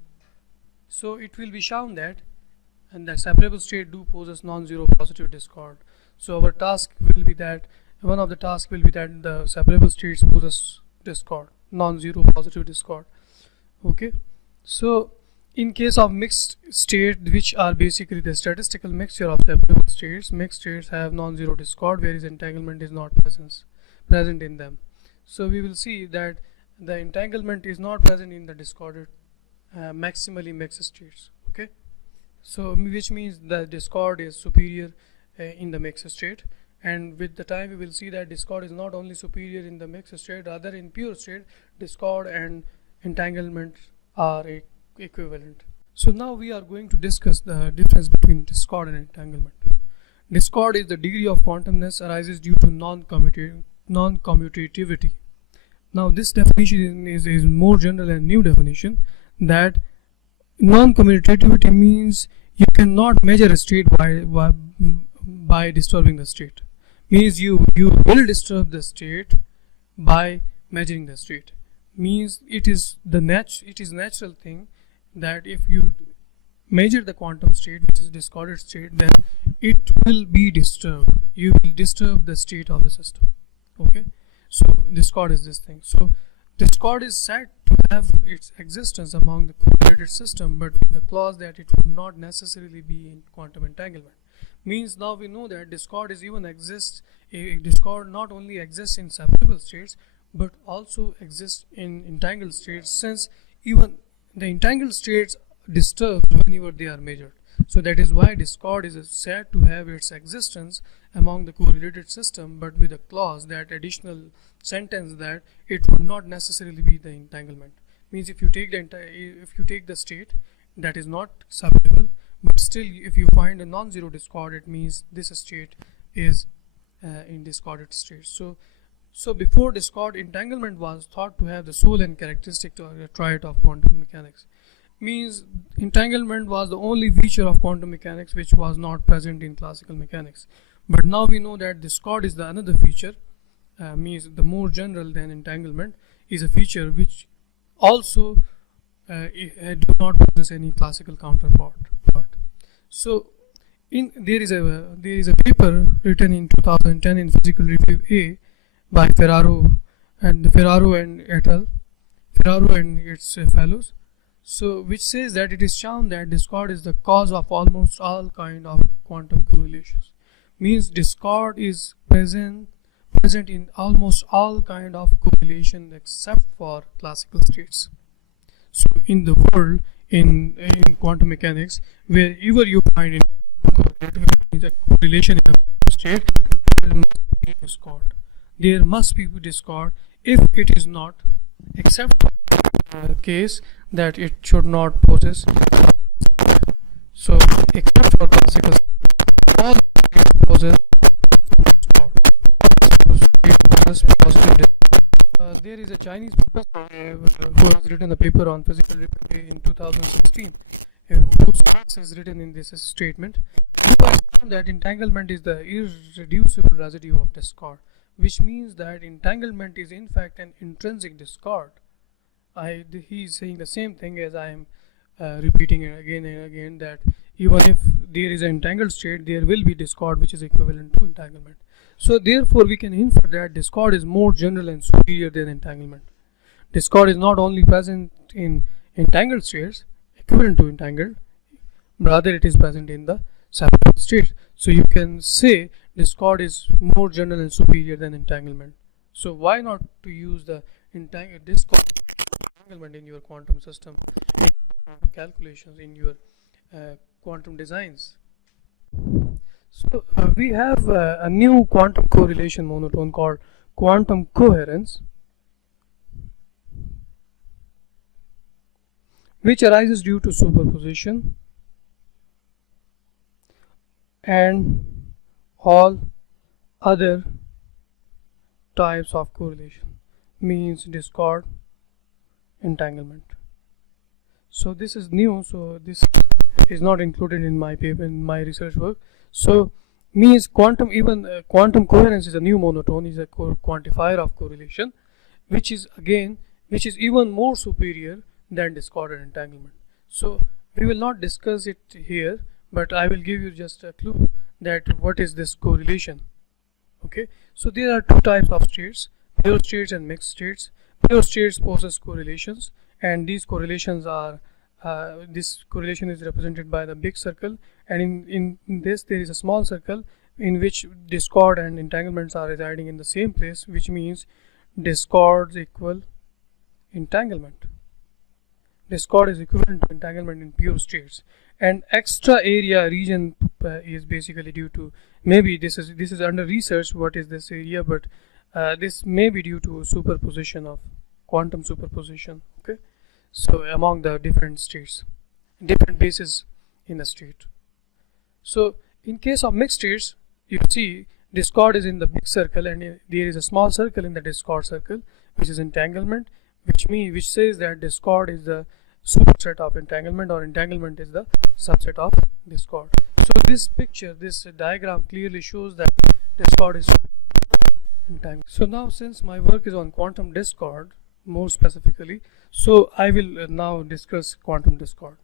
so it will be shown that the separable state do possess non-zero positive discord. So our task will be that, one of the tasks will be that the separable states possess discord, non-zero positive discord. Okay, so in case of mixed state, which are basically the statistical mixture of separable states, mixed states have non-zero discord, whereas entanglement is not present in them. So we will see that the entanglement is not present in the discorded maximally mixed states. Okay, so which means the discord is superior in the mixed state, and with the time we will see that discord is not only superior in the mixed state, rather in pure state discord and entanglement are equivalent. So now we are going to discuss the difference between discord and entanglement. Discord is the degree of quantumness arises due to non-commutativity. Now this definition is more general and new definition, that non-commutativity means you cannot measure a state by disturbing the state. Means you will disturb the state by measuring the state. Means it is natural thing that if you measure the quantum state, which is discorded state, then it will be disturbed. You will disturb the state of the system. Okay, so discord is this thing. So discord is said to have its existence among the correlated system, but with the clause that it would not necessarily be in quantum entanglement. Means now we know that discord not only exists in separable states, but also exists in entangled states, since even the entangled states disturb whenever they are measured. So that is why discord is said to have its existence among the correlated system, but with a clause, that additional sentence, that it would not necessarily be the entanglement. Means if you take the state that is not separable, but still if you find a non-zero discord, it means this state is in discorded state. So before discord, entanglement was thought to have the sole and characteristic trait of quantum mechanics. Means entanglement was the only feature of quantum mechanics which was not present in classical mechanics. But now we know that discord is the another feature, means the more general than entanglement, is a feature which also do not possess any classical counterpart. So there is a paper written in 2010 in Physical Review A by Ferraro and et al. Ferraro and its fellows. So which says that it is shown that discord is the cause of almost all kind of quantum correlations. Means discord is present in almost all kind of correlation except for classical states. So in the world, in quantum mechanics, wherever you find a correlation in a state, there must be discord. There must be discord. If it is not, except for the case that it should not possess. So except for classical, all possess discord. There is a Chinese professor who has written a paper on physical review in 2016, whose text is written in this statement. He has found that entanglement is the irreducible residue of discord, which means that entanglement is in fact an intrinsic discord. He is saying the same thing as I am repeating it again and again, that even if there is an entangled state, there will be discord which is equivalent to entanglement. So therefore we can infer that discord is more general and superior than entanglement. Discord is not only present in entangled states, equivalent to entangled, rather it is present in the separable states. So you can say discord is more general and superior than entanglement. So why not to use the discord entanglement in your quantum system, in calculations, in your quantum designs? So we have a new quantum correlation monotone called quantum coherence, which arises due to superposition and all other types of correlation, means discord, entanglement. So this is new, so this is not included in my paper, in my research work. So means quantum coherence is a new monotone, is a quantifier of correlation, which is even more superior than discord and entanglement. So we will not discuss it here, but I will give you just a clue that what is this correlation. Okay, so there are two types of states, pure states and mixed states. Pure states possess correlations, and these correlations are this correlation is represented by the big circle, and in this there is a small circle in which discord and entanglements are residing in the same place, which means discords equal entanglement. Discord is equivalent to entanglement in pure states, and extra area region is basically due to, maybe this is under research what is this area, but this may be due to superposition of quantum superposition. Okay, so among the different states, different bases in the state. So in case of mixed states, you see discord is in the big circle, and there is a small circle in the discord circle, which is entanglement, which says that discord is the superset of entanglement, or entanglement is the subset of discord. So this picture, this diagram clearly shows that discord is entangled. So now, since my work is on quantum discord more specifically, so I will now discuss quantum discord.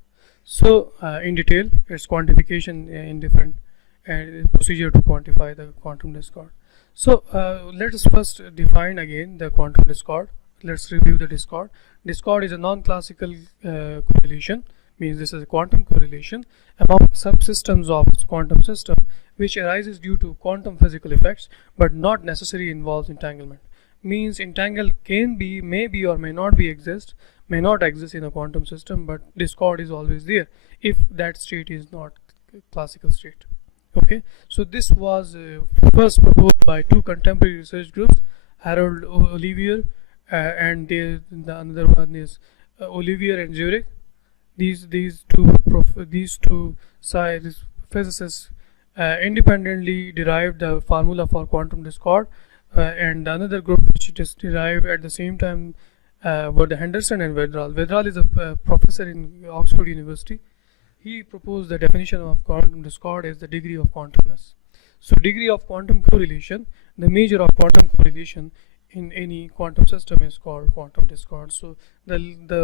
So in detail, its quantification in different procedure to quantify the quantum discord. So let us first define again the quantum discord. Let's review the discord. Discord is a non-classical correlation, means this is a quantum correlation among subsystems of quantum system, which arises due to quantum physical effects, but not necessarily involves entanglement. Means entangled may be or may not exist in a quantum system, but discord is always there if that state is not classical state. Okay, so this was first proposed by two contemporary research groups, Harold Olivier and the another one is Olivier and Zurich. These two physicists independently derived the formula for quantum discord, and another group which just derived at the same time were the Henderson and Vedral. Vedral is a professor in Oxford University. He proposed the definition of quantum discord as the degree of quantumness. So degree of quantum correlation, the measure of quantum correlation in any quantum system is called quantum discord. So the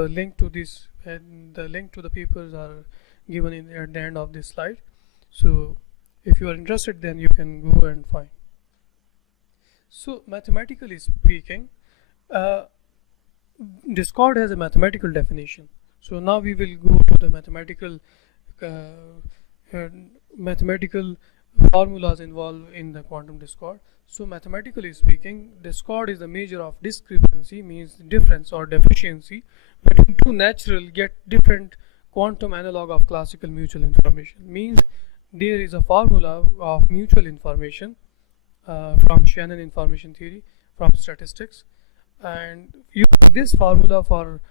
link to this and the link to the papers are given at the end of this slide. So if you are interested, then you can go and find. So mathematically speaking, discord has a mathematical definition. So now we will go to the mathematical formulas involved in the quantum discord. So mathematically speaking, discord is the measure of discrepancy, means difference or deficiency between two natural yet different quantum analog of classical mutual information. Means there is a formula of mutual information from Shannon information theory, from statistics, and using this formula for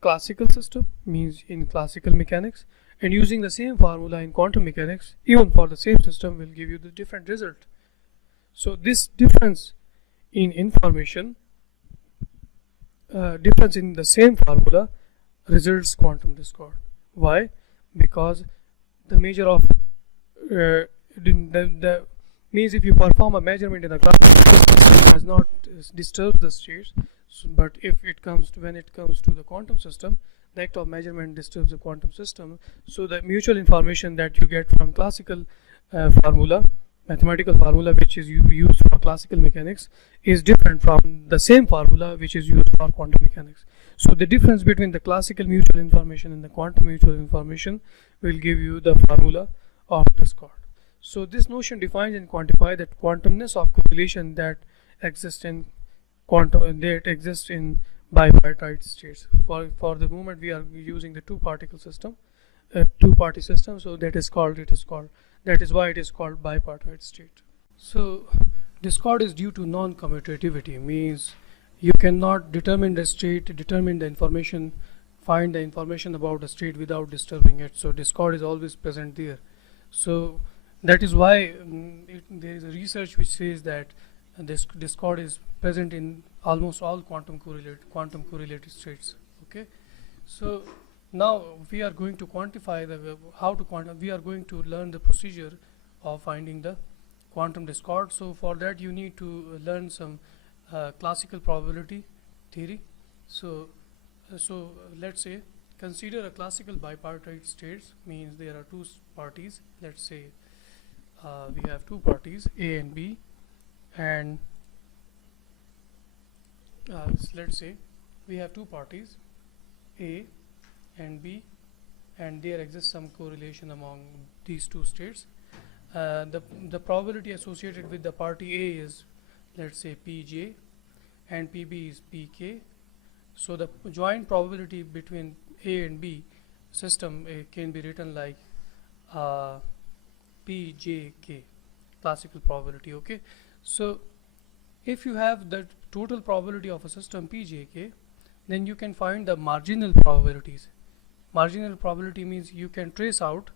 classical system, means in classical mechanics, and using the same formula in quantum mechanics, even for the same system, will give you the different result. So this difference in information, difference in the same formula, results quantum discord. Why? Because the measure of the means if you perform a measurement in a classical system, it does not disturb the states, but if it comes to, when it comes to the quantum system, the act of measurement disturbs the quantum system. So the mutual information that you get from classical formula, mathematical formula which is used for classical mechanics, is different from the same formula which is used for quantum mechanics. So the difference between the classical mutual information and the quantum mutual information will give you the formula of discord. So this notion defines and quantifies that quantumness of correlation that exists in bipartite states. For the moment we are using the two-party system, so that is why it is called bipartite state. So discord is due to non-commutativity, means you cannot determine the state, determine the information, find the information about the state without disturbing it. So discord is always present there. So that is why there is a research which says that this discord is present in almost all quantum correlated states. Okay, so now we are going to quantify we are going to learn the procedure of finding the quantum discord. So for that you need to learn some classical probability theory. So let's say consider a classical bipartite states, means there are two parties. Let's say we have two parties, A and B, and let's say we have two parties, A and B, and there exists some correlation among these two states. The probability associated with the party A is, let's say, Pj, and Pb is Pk. So the joint probability between A and B system can be written like Pjk, classical probability. Okay, so if you have the total probability of a system Pjk, then you can find the marginal probabilities. Marginal probability means you can trace out,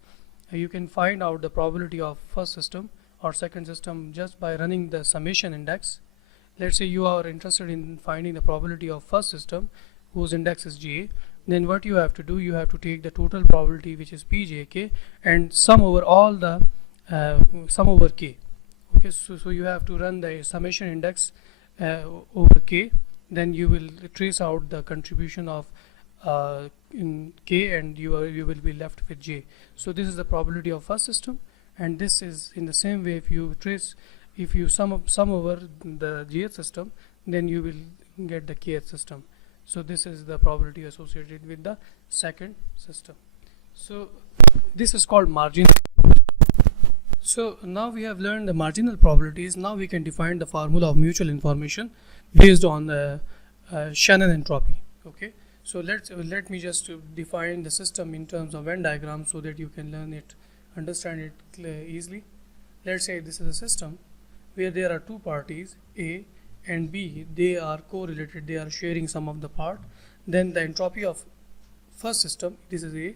you can find out the probability of first system or second system just by running the summation index. Let's say you are interested in finding the probability of first system whose index is J. Then what you have to do, you have to take the total probability which is Pjk and sum over all the sum over k. Okay, so you have to run the summation index over k, then you will trace out the contribution of in k, and you will be left with j. So this is the probability of first system, and this is in the same way, if you sum over the jth system, then you will get the kth system. So this is the probability associated with the second system. So this is called marginal. So now we have learned the marginal probabilities. Now we can define the formula of mutual information based on the Shannon entropy. Okay, so let me just define the system in terms of Venn diagram so that you can learn it, understand it easily. Let's say this is a system where there are two parties, A and B. They are correlated, they are sharing some of the part. Then the entropy of first system, this is A,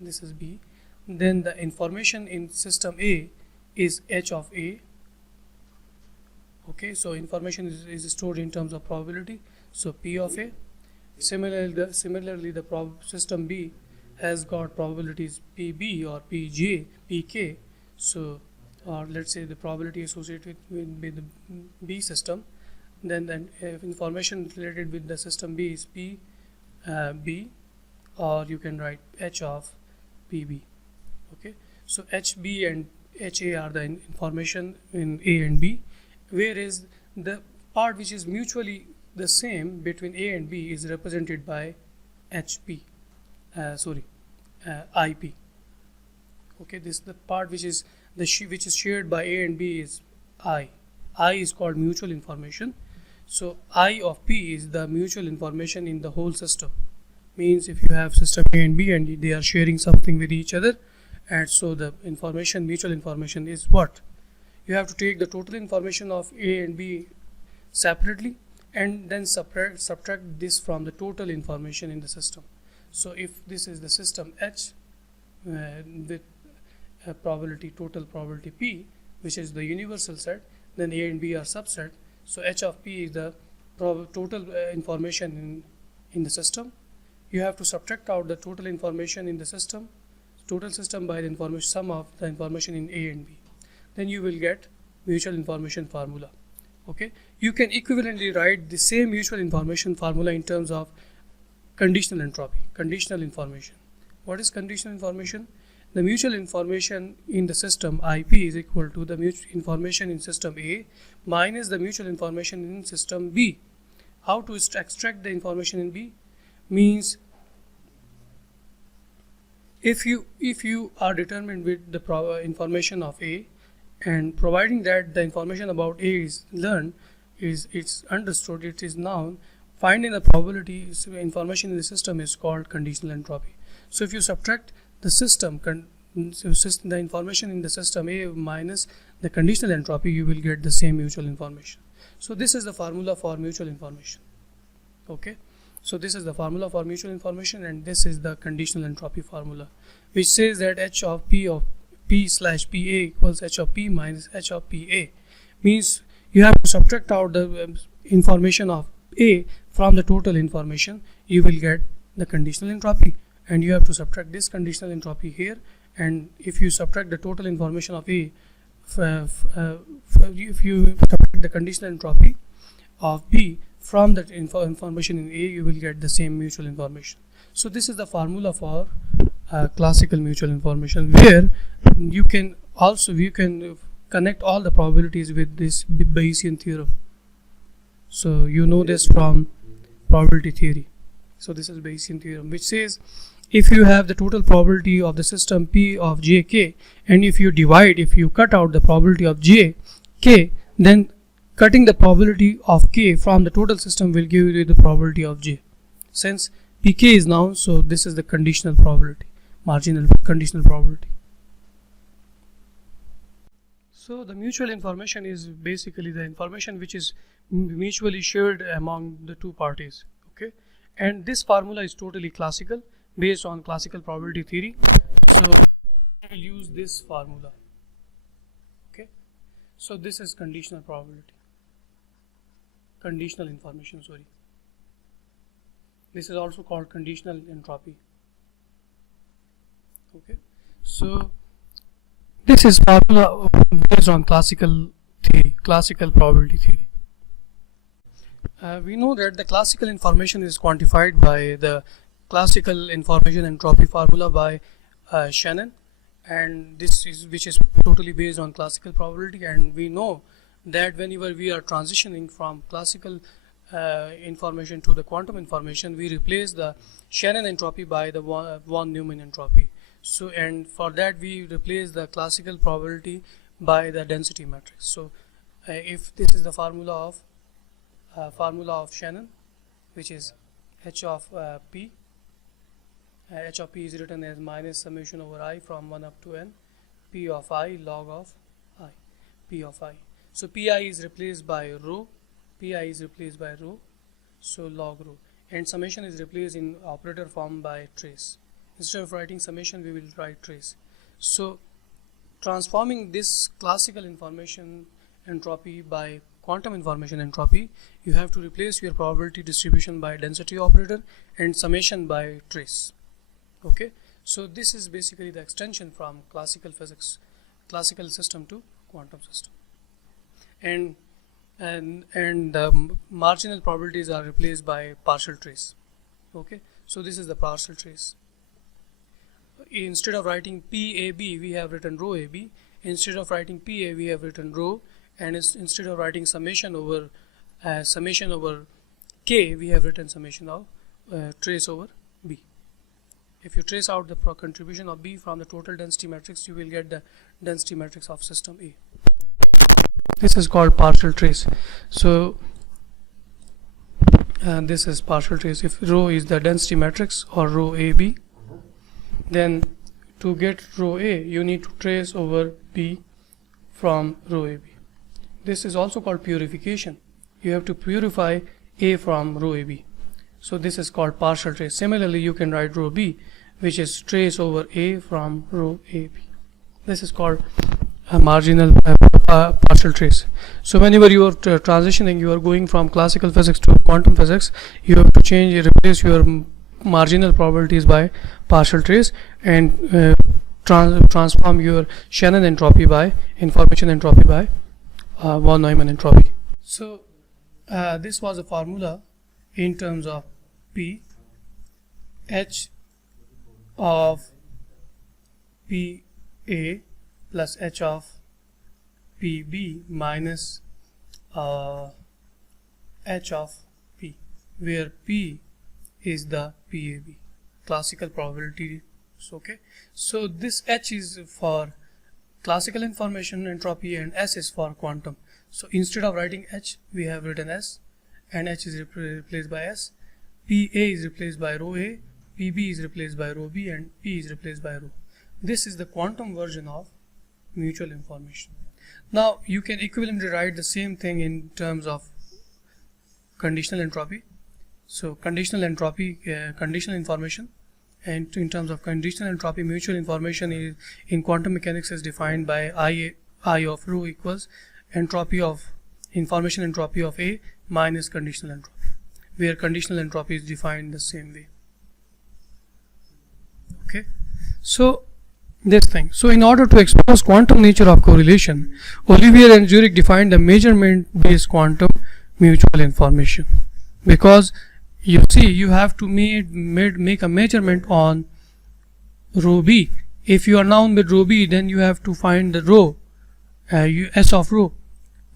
this is B, then the information in system A is H of A. Okay, so information is stored in terms of probability, so P of A. Similarly the system B has got probabilities PB or PJ, PK, so or let's say the probability associated with the B system, then information related with the system B is P B, or you can write H of PB. Okay, so HB and HA are the information in A and B, whereas the part which is mutually the same between A and B is represented by HP, IP. Okay, this the part which is which is shared by A and B is I. I is called mutual information. So I of P is the mutual information in the whole system. Means if you have system A and B and they are sharing something with each other, and so the information, mutual information, is what? You have to take the total information of A and B separately and then subtract this from the total information in the system. So if this is the system H with probability, total probability P, which is the universal set, then A and B are subset. So H of P is the total information in the system. You have to subtract out the total information in the system, total system, by the information, sum of the information in A and B. Then you will get mutual information formula. Okay, you can equivalently write the same mutual information formula in terms of conditional entropy, conditional information. What is conditional information? The mutual information in the system IP is equal to the mutual information in system A minus the mutual information in system B. How to extract the information in B? Means if you are determined with the information of A, and providing that the information about A is learned, it's understood, it is known, finding the probability information in the system is called conditional entropy. So if you subtract the the information in the system A minus the conditional entropy, you will get the same mutual information. So this is the formula for mutual information. Okay, so this is the formula for mutual information, and this is the conditional entropy formula, which says that H of P slash PA equals H of P minus H of PA. Means you have to subtract out the information of A from the total information, you will get the conditional entropy, and you have to subtract this conditional entropy here. And if you subtract the total information of A, if you subtract the conditional entropy of B from that information in A, you will get the same mutual information. So this is the formula for classical mutual information, where you can connect all the probabilities with this Bayesian theorem. So you know this from probability theory. So this is Bayesian theorem, which says if you have the total probability of the system P of Jk, and if you cut out the probability of Jk, then cutting the probability of K from the total system will give you the probability of J. Since Pk is known, so this is the conditional probability, marginal conditional probability. So the mutual information is basically the information which is mutually shared among the two parties. Okay, and this formula is totally classical, based on classical probability theory. So I will use this formula. Okay, so this is conditional probability, conditional information, sorry. This is also called conditional entropy. Okay, so this is formula based on classical theory, classical probability theory. We know that the classical information is quantified by the classical information entropy formula by Shannon, and which is totally based on classical probability. And we know that whenever we are transitioning from classical information to the quantum information, we replace the Shannon entropy by the von Neumann entropy. So, and for that we replace the classical probability by the density matrix. So if this is the formula of Shannon, which is H of P, H of P is written as minus summation over I from 1 up to n, P of I log of I, P of I. So Pi is replaced by rho, Pi is replaced by rho, so log rho. and summation is replaced in operator form by trace. Instead of writing summation, we will write trace. So transforming this classical information entropy by quantum information entropy, you have to replace your probability distribution by density operator and summation by trace. Okay, so this is basically the extension from classical physics, classical system to quantum system, and the marginal probabilities are replaced by partial trace. Okay, so this is the partial trace. Instead of writing PAB, we have written rho AB. Instead of writing PA, we have written rho, and instead of writing summation over K, we have written summation of trace over B. If you trace out the contribution of B from the total density matrix, you will get the density matrix of system A. This is called partial trace. So this is partial trace. If rho is the density matrix or rho AB, then to get rho A, you need to trace over B from rho AB. This is also called purification. You have to purify A from rho AB. So this is called partial trace. Similarly, you can write rho B, which is trace over A from rho AB. This is called a marginal partial trace. So whenever you are transitioning, you are going from classical physics to quantum physics, you have to replace your marginal probabilities by partial trace and transform your Shannon entropy by information entropy by von Neumann entropy. So this was a formula in terms of P H of PA plus H of PB minus H of P, where P is the PAB, classical probability. Okay, so this H is for classical information entropy and S is for quantum. So instead of writing H, we have written S, and H is replaced by S. PA is replaced by rho A, PB is replaced by rho B, and P is replaced by rho. This is the quantum version of mutual information. Now you can equivalently write the same thing in terms of conditional entropy. So conditional entropy, conditional information, and in terms of conditional entropy, mutual information is in quantum mechanics is defined by I of rho equals entropy of information entropy of A minus conditional entropy, where conditional entropy is defined the same way. Okay, so this thing. So in order to expose quantum nature of correlation, Olivier and Zurich defined the measurement-based quantum mutual information, because you see you have to make a measurement on rho B. If you are known with rho B, then you have to find the rho S of rho.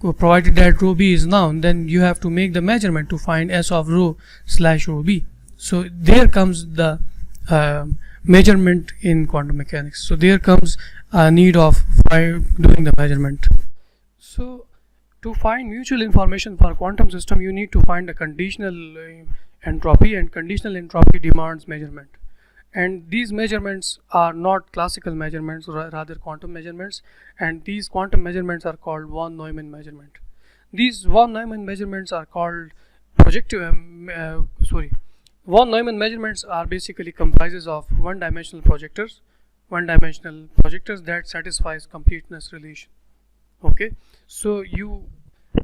Provided that rho B is known, then you have to make the measurement to find S of rho / rho B. So there comes the measurement in quantum mechanics. So there comes a need of doing the measurement. So to find mutual information for quantum system, you need to find a conditional entropy, and conditional entropy demands measurement. And these measurements are not classical measurements, rather quantum measurements, and these quantum measurements are called von Neumann measurement. These von Neumann measurements are called von Neumann measurements are basically comprises of one-dimensional projectors that satisfies completeness relation. Okay, so you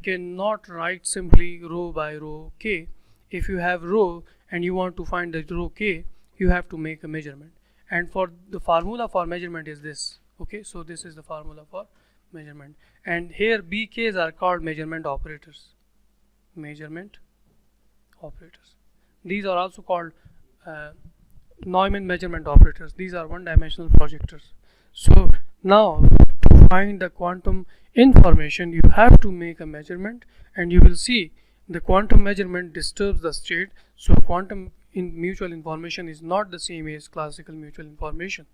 cannot write simply rho by rho K. If you have rho and you want to find the rho K, you have to make a measurement, and for the formula for measurement is this. Okay, so this is the formula for measurement, and here BKs are called measurement operators. These are also called Neumann measurement operators. These are one-dimensional projectors. So now to find the quantum information, you have to make a measurement, and you will see the quantum measurement disturbs the state. So quantum in mutual information is not the same as classical mutual information.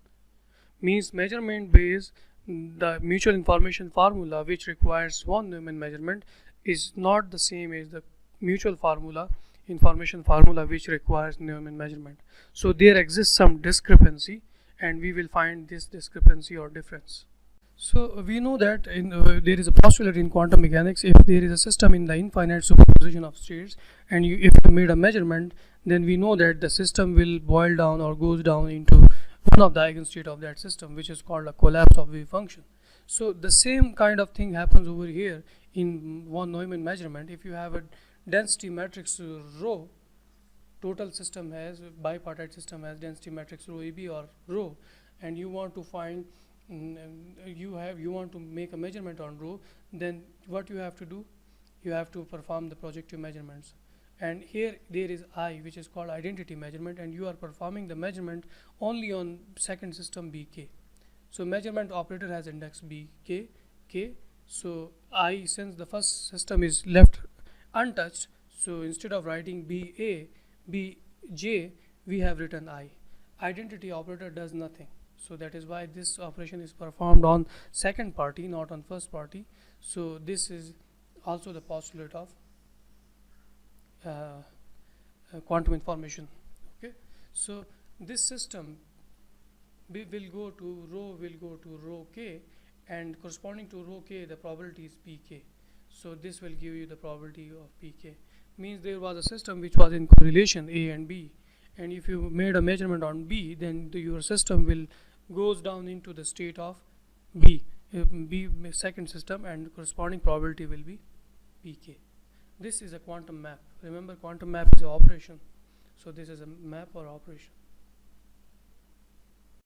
Means measurement base, the mutual information formula which requires von Neumann measurement is not the same as the mutual information formula which requires Neumann measurement. So there exists some discrepancy, and we will find this discrepancy or difference. So we know that there is a postulate in quantum mechanics: if there is a system in the infinite superposition of states, and if you made a measurement, then we know that the system will boil down or goes down into one of the eigenstate of that system, which is called a collapse of wave function. So the same kind of thing happens over here in von Neumann measurement. If you have a density matrix rho, total system has, bipartite system has density matrix rho AB or rho, and you want to find you want to make a measurement on rho, then what you have to do, you have to perform the projective measurements. And here there is I, which is called identity measurement, and you are performing the measurement only on second system BK. So measurement operator has index BK, K. So I, since the first system is left untouched, so instead of writing BA, BJ, we have written I. Identity operator does nothing. So that is why this operation is performed on second party, not on first party. So this is also the postulate of quantum information. Okay, so this system will go to rho k, and corresponding to rho k, the probability is pk. So this will give you the probability of pk. Means there was a system which was in correlation A and B, and if you made a measurement on B, then your system will goes down into the state of B, second system, and corresponding probability will be pk. This is a quantum map. Remember, quantum map is an operation. So this is a map or operation.